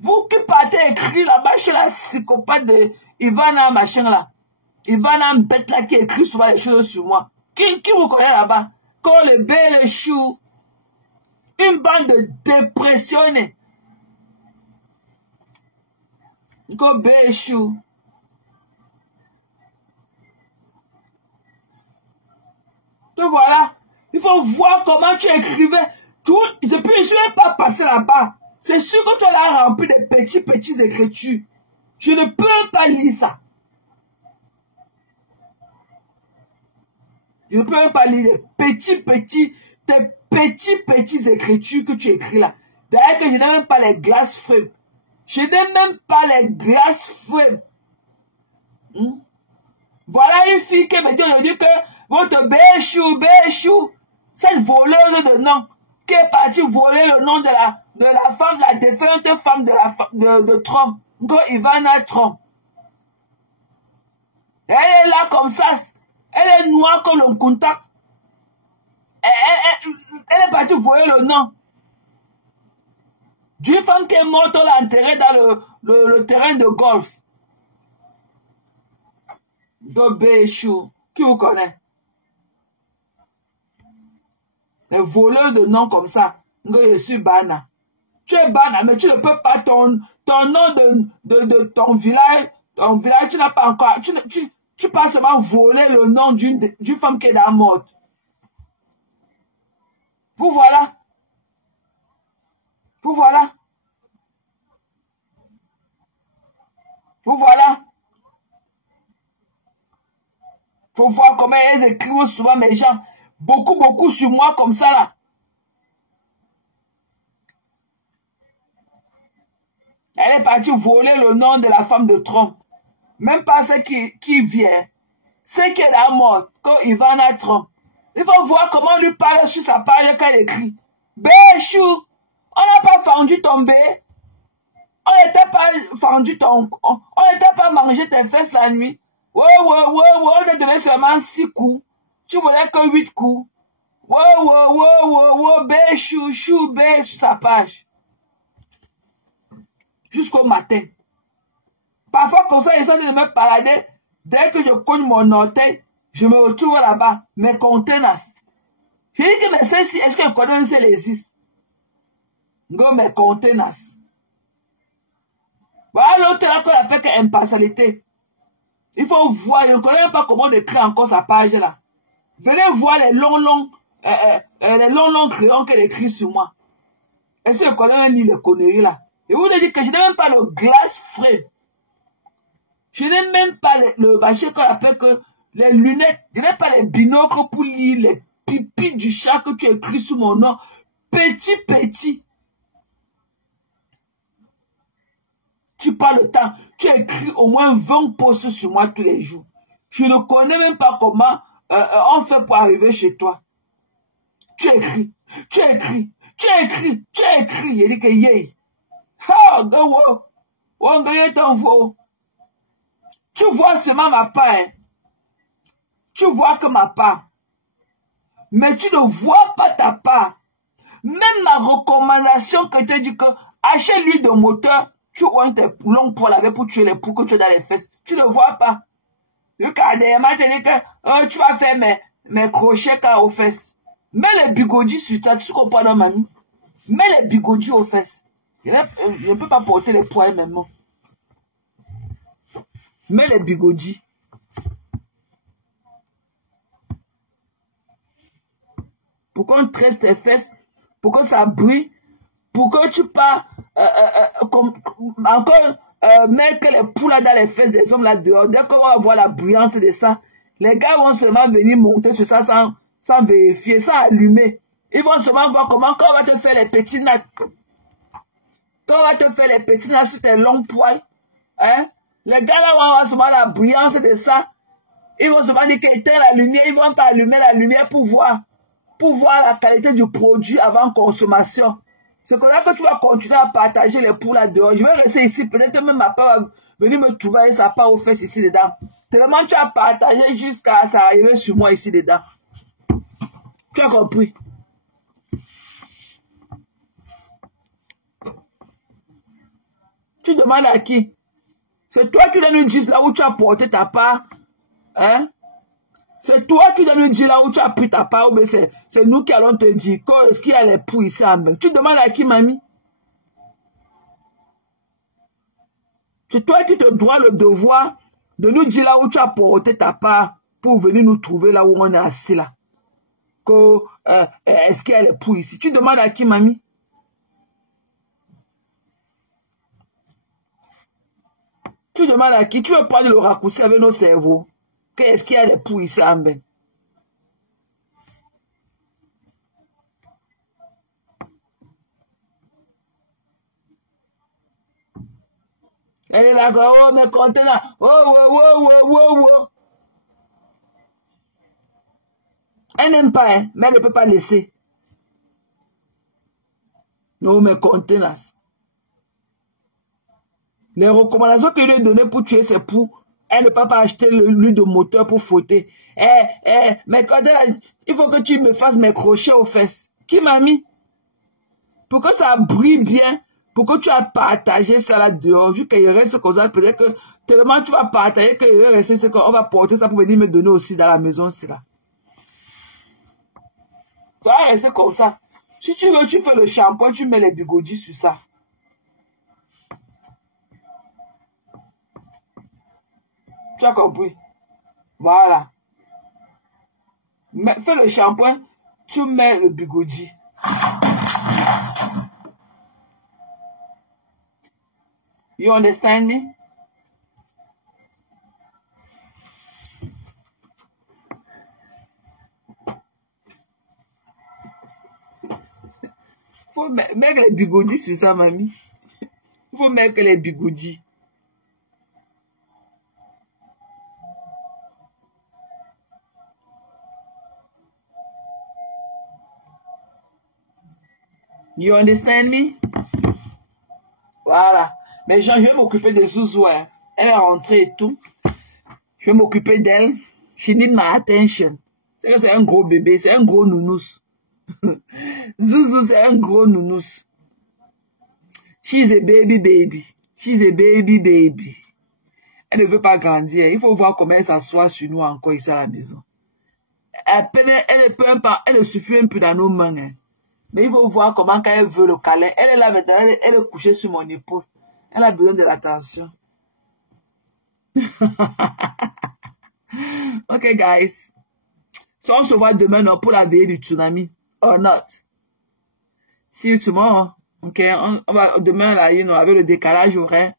Vous qui partez écrire là-bas chez la psychopathe de Ivana machin là. Ivana bête là qui écrit souvent les choses sur moi. Qui vous connaît là-bas? Quand le B, le chou. Une bande de dépressionnés. Quand B, chou. Donc voilà. Il faut voir comment tu écrivais. Tout, depuis, je ne suis même pas passé là-bas. C'est sûr que tu l'as rempli de petits écritures. Je ne peux même pas lire ça. Je ne peux même pas lire les petits écritures que tu écris là. D'ailleurs que je n'ai même pas les glass frames. Je n'ai même pas les glass frames. Voilà une fille qui me dit aujourd'hui que votre Béchou, cette voleuse de nom, qui est partie voler le nom de la femme, la défunte femme de Trump, Ivana Trump. Elle est là comme ça, elle est noire comme le contact. Elle est partie voler le nom d'une femme qui est morte, on l'a enterrée dans le terrain de golf. Béchou, qui vous connaît? Les voleurs de noms comme ça. Je suis Bana. Tu es Bana, mais tu ne peux pas ton nom de ton village, tu n'as pas encore. Tu peux seulement voler le nom d'une femme qui est dans la mort. Vous voilà. Vous voilà. Vous voilà. Faut voir comment elles écrivent souvent mes gens. Beaucoup sur moi comme ça là. Elle est partie voler le nom de la femme de Trump. Même pas celle qui vient. Celle qui est la mort, quand Ivana Trump. Il faut voir comment on lui parle sur sa page quand elle écrit. Béchou, on n'a pas fendu ton bébé. On n'était pas fendu on n'était pas mangé tes fesses la nuit. Ouais, on te donnait seulement 6 coups. Tu voulais que 8 coups. Ouais, chou, sur sa page. Jusqu'au matin. Parfois, comme ça, ils sont en train de me balader. Dès que je cogne mon orteil, je me retrouve là-bas. Mes conteneurs. J'ai dit que mais celle-ci, est-ce que je connais si elle existe? Go, mes conteneurs. Voilà l'autre là qu'on appelle qu'impartialité. Il faut voir, je ne connais pas comment on écrit encore sa page là. Venez voir les longs crayons qu'elle écrit sur moi. Est-ce que je connais un lit de conneries là? Et vous dites que je n'ai même pas le glace frais. Je n'ai même pas le machin qu'on appelle que les lunettes. Je n'ai pas les binocles pour lire les pipis du chat que tu écris sous mon nom. Petit. Tu prends le temps. Tu écris au moins 20 posts sur moi tous les jours. Je ne connais même pas comment on fait pour arriver chez toi. Tu écris. Il dit que yé. Tu vois seulement ma part. Hein. Tu vois que ma part. Mais tu ne vois pas ta part. Même ma recommandation que je te dis que achète l'huile de moteur, tu oins tes longs poils avec pour tuer les poux que tu as dans les fesses. Tu ne vois pas. Le cadément te dit que tu vas faire mes crochets aux fesses. Mets les bigoudis sur toi, tu comprends dans mamie. Mets les bigoudis aux fesses. Je ne peux pas porter les poids maintenant. Mets les bigoudis. Pour qu'on tresse tes fesses, pour que ça brille, pour que tu pars encore mettre les poules dans les fesses des hommes là dehors. Dès qu'on va voir la brillance de ça, les gars vont seulement venir monter sur ça sans vérifier, sans allumer. Ils vont seulement voir comment quand on va te faire les petits nattes. Quand on va te faire les petits nattes sur tes longs poils, hein, les gars là vont voir seulement la brillance de ça. Ils vont seulement dire qu'ils éteignent la lumière, ils vont pas allumer la lumière pour voir la qualité du produit avant consommation. C'est comme ça que tu vas continuer à partager les poules là dehors. Je vais rester ici, peut-être même ma part va venir me trouver avec sa part aux fesses ici dedans. Tellement tu as partagé jusqu'à ça arriver sur moi ici dedans. Tu as compris? Tu demandes à qui? C'est toi qui dois nous dire là où tu as porté ta part. Hein? C'est toi qui dois nous dire là où tu as pris ta part, mais c'est nous qui allons te dire est-ce qu'il y a les poux ici en main. Tu demandes à qui, mamie? C'est toi qui te dois le devoir de nous dire là où tu as porté ta part pour venir nous trouver là où on est assis là. Est-ce qu'il y a les poux ici? Tu demandes à qui, mamie? Tu demandes à qui? Tu veux prendre le raccourci avec nos cerveaux? Qu'est-ce qu'il y a des poux ici en bas? Elle est là, oh, mais contenant. Oh. Elle n'aime pas, hein, mais elle ne peut pas laisser. Non, mais contenant. Les recommandations que je lui ai données pour tuer ses poux, elle ne peut pas acheter l'huile de moteur pour frotter. Mais quand il faut que tu me fasses mes crochets aux fesses. Qui m'a mis? Pour que ça brille bien, pour que tu as partagé ça là dehors, vu qu'il reste comme ça, peut-être que tellement tu vas partager qu'il va rester, c'est qu'on va porter ça pour venir me donner aussi dans la maison, c'est là. Ça va rester comme ça. Si tu veux, tu fais le shampoing, tu mets les bigoudis sur ça. Tu as compris? Voilà. Mais fais le shampoing, tu mets le bigoudi. You understand me? Faut mettre les bigoudis sur ça, mamie. Il faut mettre les bigoudis. You understand me? Voilà. Mais Jean, je vais m'occuper de Zouzou. Hein. Elle est rentrée et tout. Je vais m'occuper d'elle. She need my attention. C'est que c'est un gros bébé, c'est un gros nounous. Zouzou, c'est un gros nounous. She's a baby baby. She's a baby baby. Elle ne veut pas grandir. Il faut voir comment elle s'assoit sur nous encore ici à la maison. Elle ne suffit un peu dans nos mains. Hein. Mais il faut voir comment quand elle veut le câlin. Elle est là maintenant, elle est couchée sur mon épaule. Elle a besoin de l'attention. Ok, guys. So, on se voit demain pour la veille du tsunami. Or not. See you tomorrow. Ok, on va demain, là, avec le décalage horaire,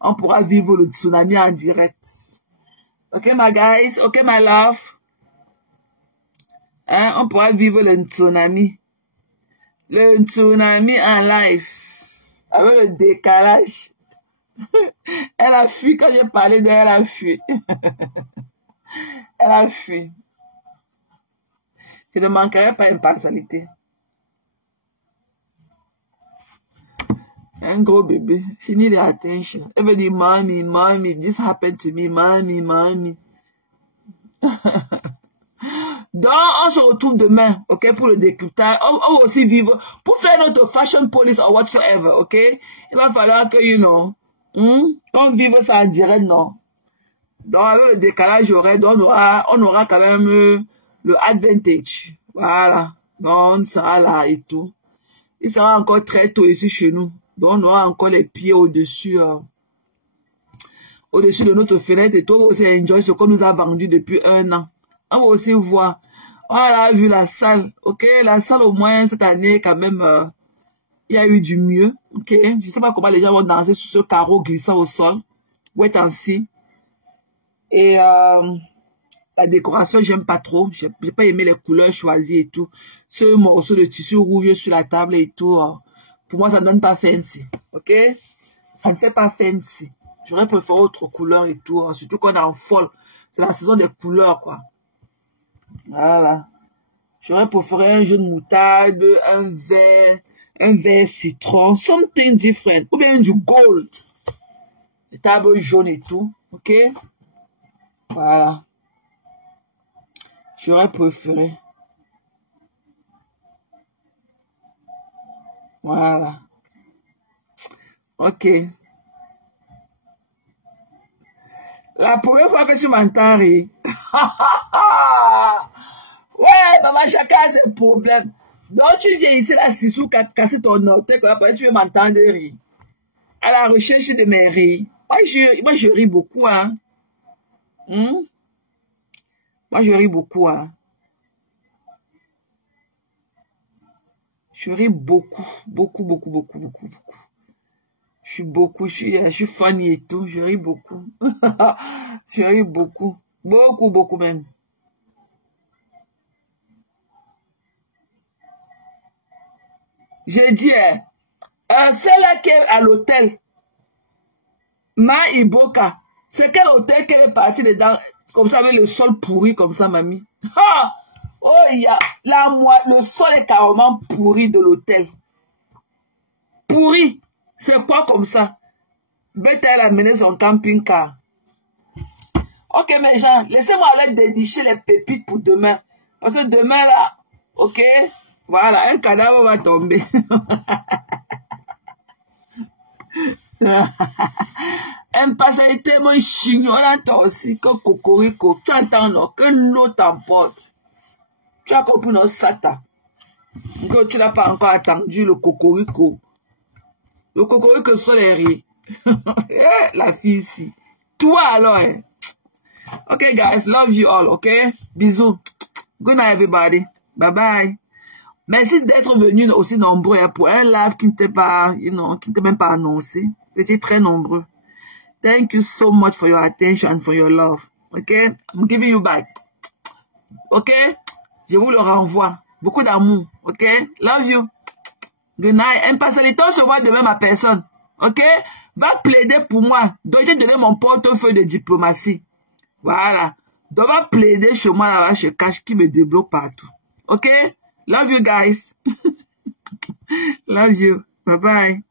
on pourra vivre le tsunami en direct. Ok, my guys. Ok, my love. Hein, on pourra vivre le tsunami. Le tsunami en live. Avec le décalage. Elle a fui quand j'ai parlé d'elle, elle a fui. Elle a fui. Je ne manquerai pas impartialité. Un gros bébé. She need attention. Elle veut dire, mommy, mommy, this happened to me, mommy, mommy. Donc, on se retrouve demain, ok, pour le décryptage. On va aussi vivre, pour faire notre fashion police or whatsoever, ok. Il va falloir que, qu'on vive ça en direct, non. Donc, avec le décalage horaire, on aura quand même le advantage. Voilà. Donc, on sera là et tout. Il sera encore très tôt ici chez nous. Donc, on aura encore les pieds au-dessus de notre fenêtre et tout. On va aussi enjoy ce qu'on nous a vendu depuis 1 an. On va aussi voir. On a vu la salle. Ok, la salle au moins cette année, quand même, il y a eu du mieux. Ok, je ne sais pas comment les gens vont danser sur ce carreau glissant au sol. Wait and see. Et la décoration, j'aime pas trop. J'ai pas aimé les couleurs choisies et tout. Ce morceau de tissu rouge sur la table et tout. Pour moi, ça ne donne pas fancy. Ok? Ça ne fait pas fancy. J'aurais préféré autre couleur et tout. Surtout qu'on est en fall. C'est la saison des couleurs, quoi. Voilà. J'aurais préféré un jaune moutarde, un vert citron. Something different. Ou bien du gold. Des tables jaunes et tout. Ok? Voilà. J'aurais préféré. Voilà. Ok. La première fois que tu m'entends rire. Ouais, maman, chacun a ses problèmes. Donc, tu viens ici, là, Sissou, casser ton orteil, après tu veux m'entendre rire. À la recherche de mes rires. Moi, je ris beaucoup, hein. Moi, je ris beaucoup, hein. Je ris beaucoup, beaucoup, beaucoup, beaucoup, beaucoup, beaucoup. Je suis funny et tout, je ris beaucoup. Je ris beaucoup, beaucoup, beaucoup même. J'ai dit, celle-là qui est à l'hôtel, Ma Iboka, c'est quel hôtel qu'elle est partie dedans, comme ça, avec le sol pourri, comme ça, mamie. Ah! Oh, il y a le sol est carrément pourri de l'hôtel. Pourri. C'est quoi comme ça? Bête, elle a mené son camping-car. Ok, mes gens, laissez-moi aller dénicher les pépites pour demain. Parce que demain, là, ok, voilà, un cadavre va tomber. Impartialité, mon chignon, là, toi aussi, que cocorico, tu entends, non, que l'eau t'emporte. Tu as compris, non, Sata. Que tu n'as pas encore attendu le cocorico. Le cocorico sur les riz. La fille ici. Toi, alors, hein. Ok, guys, love you all, ok? Bisous. Good night, everybody. Bye bye. Merci d'être venus aussi nombreux hein, pour un live qui n'était pas, qui n'était même pas annoncé. Vous étiez très nombreux. Thank you so much for your attention and for your love. Ok? I'm giving you back. Ok? Je vous le renvoie. Beaucoup d'amour. Ok? Love you. Good night. Impartialité, on se voit demain, ma personne. Ok? Va plaider pour moi. Donc, j'ai donné mon portefeuille de diplomatie. Voilà. Donc, va plaider chez moi, là, je cache qui me débloque partout. Ok? Love you guys. Love you. Bye bye.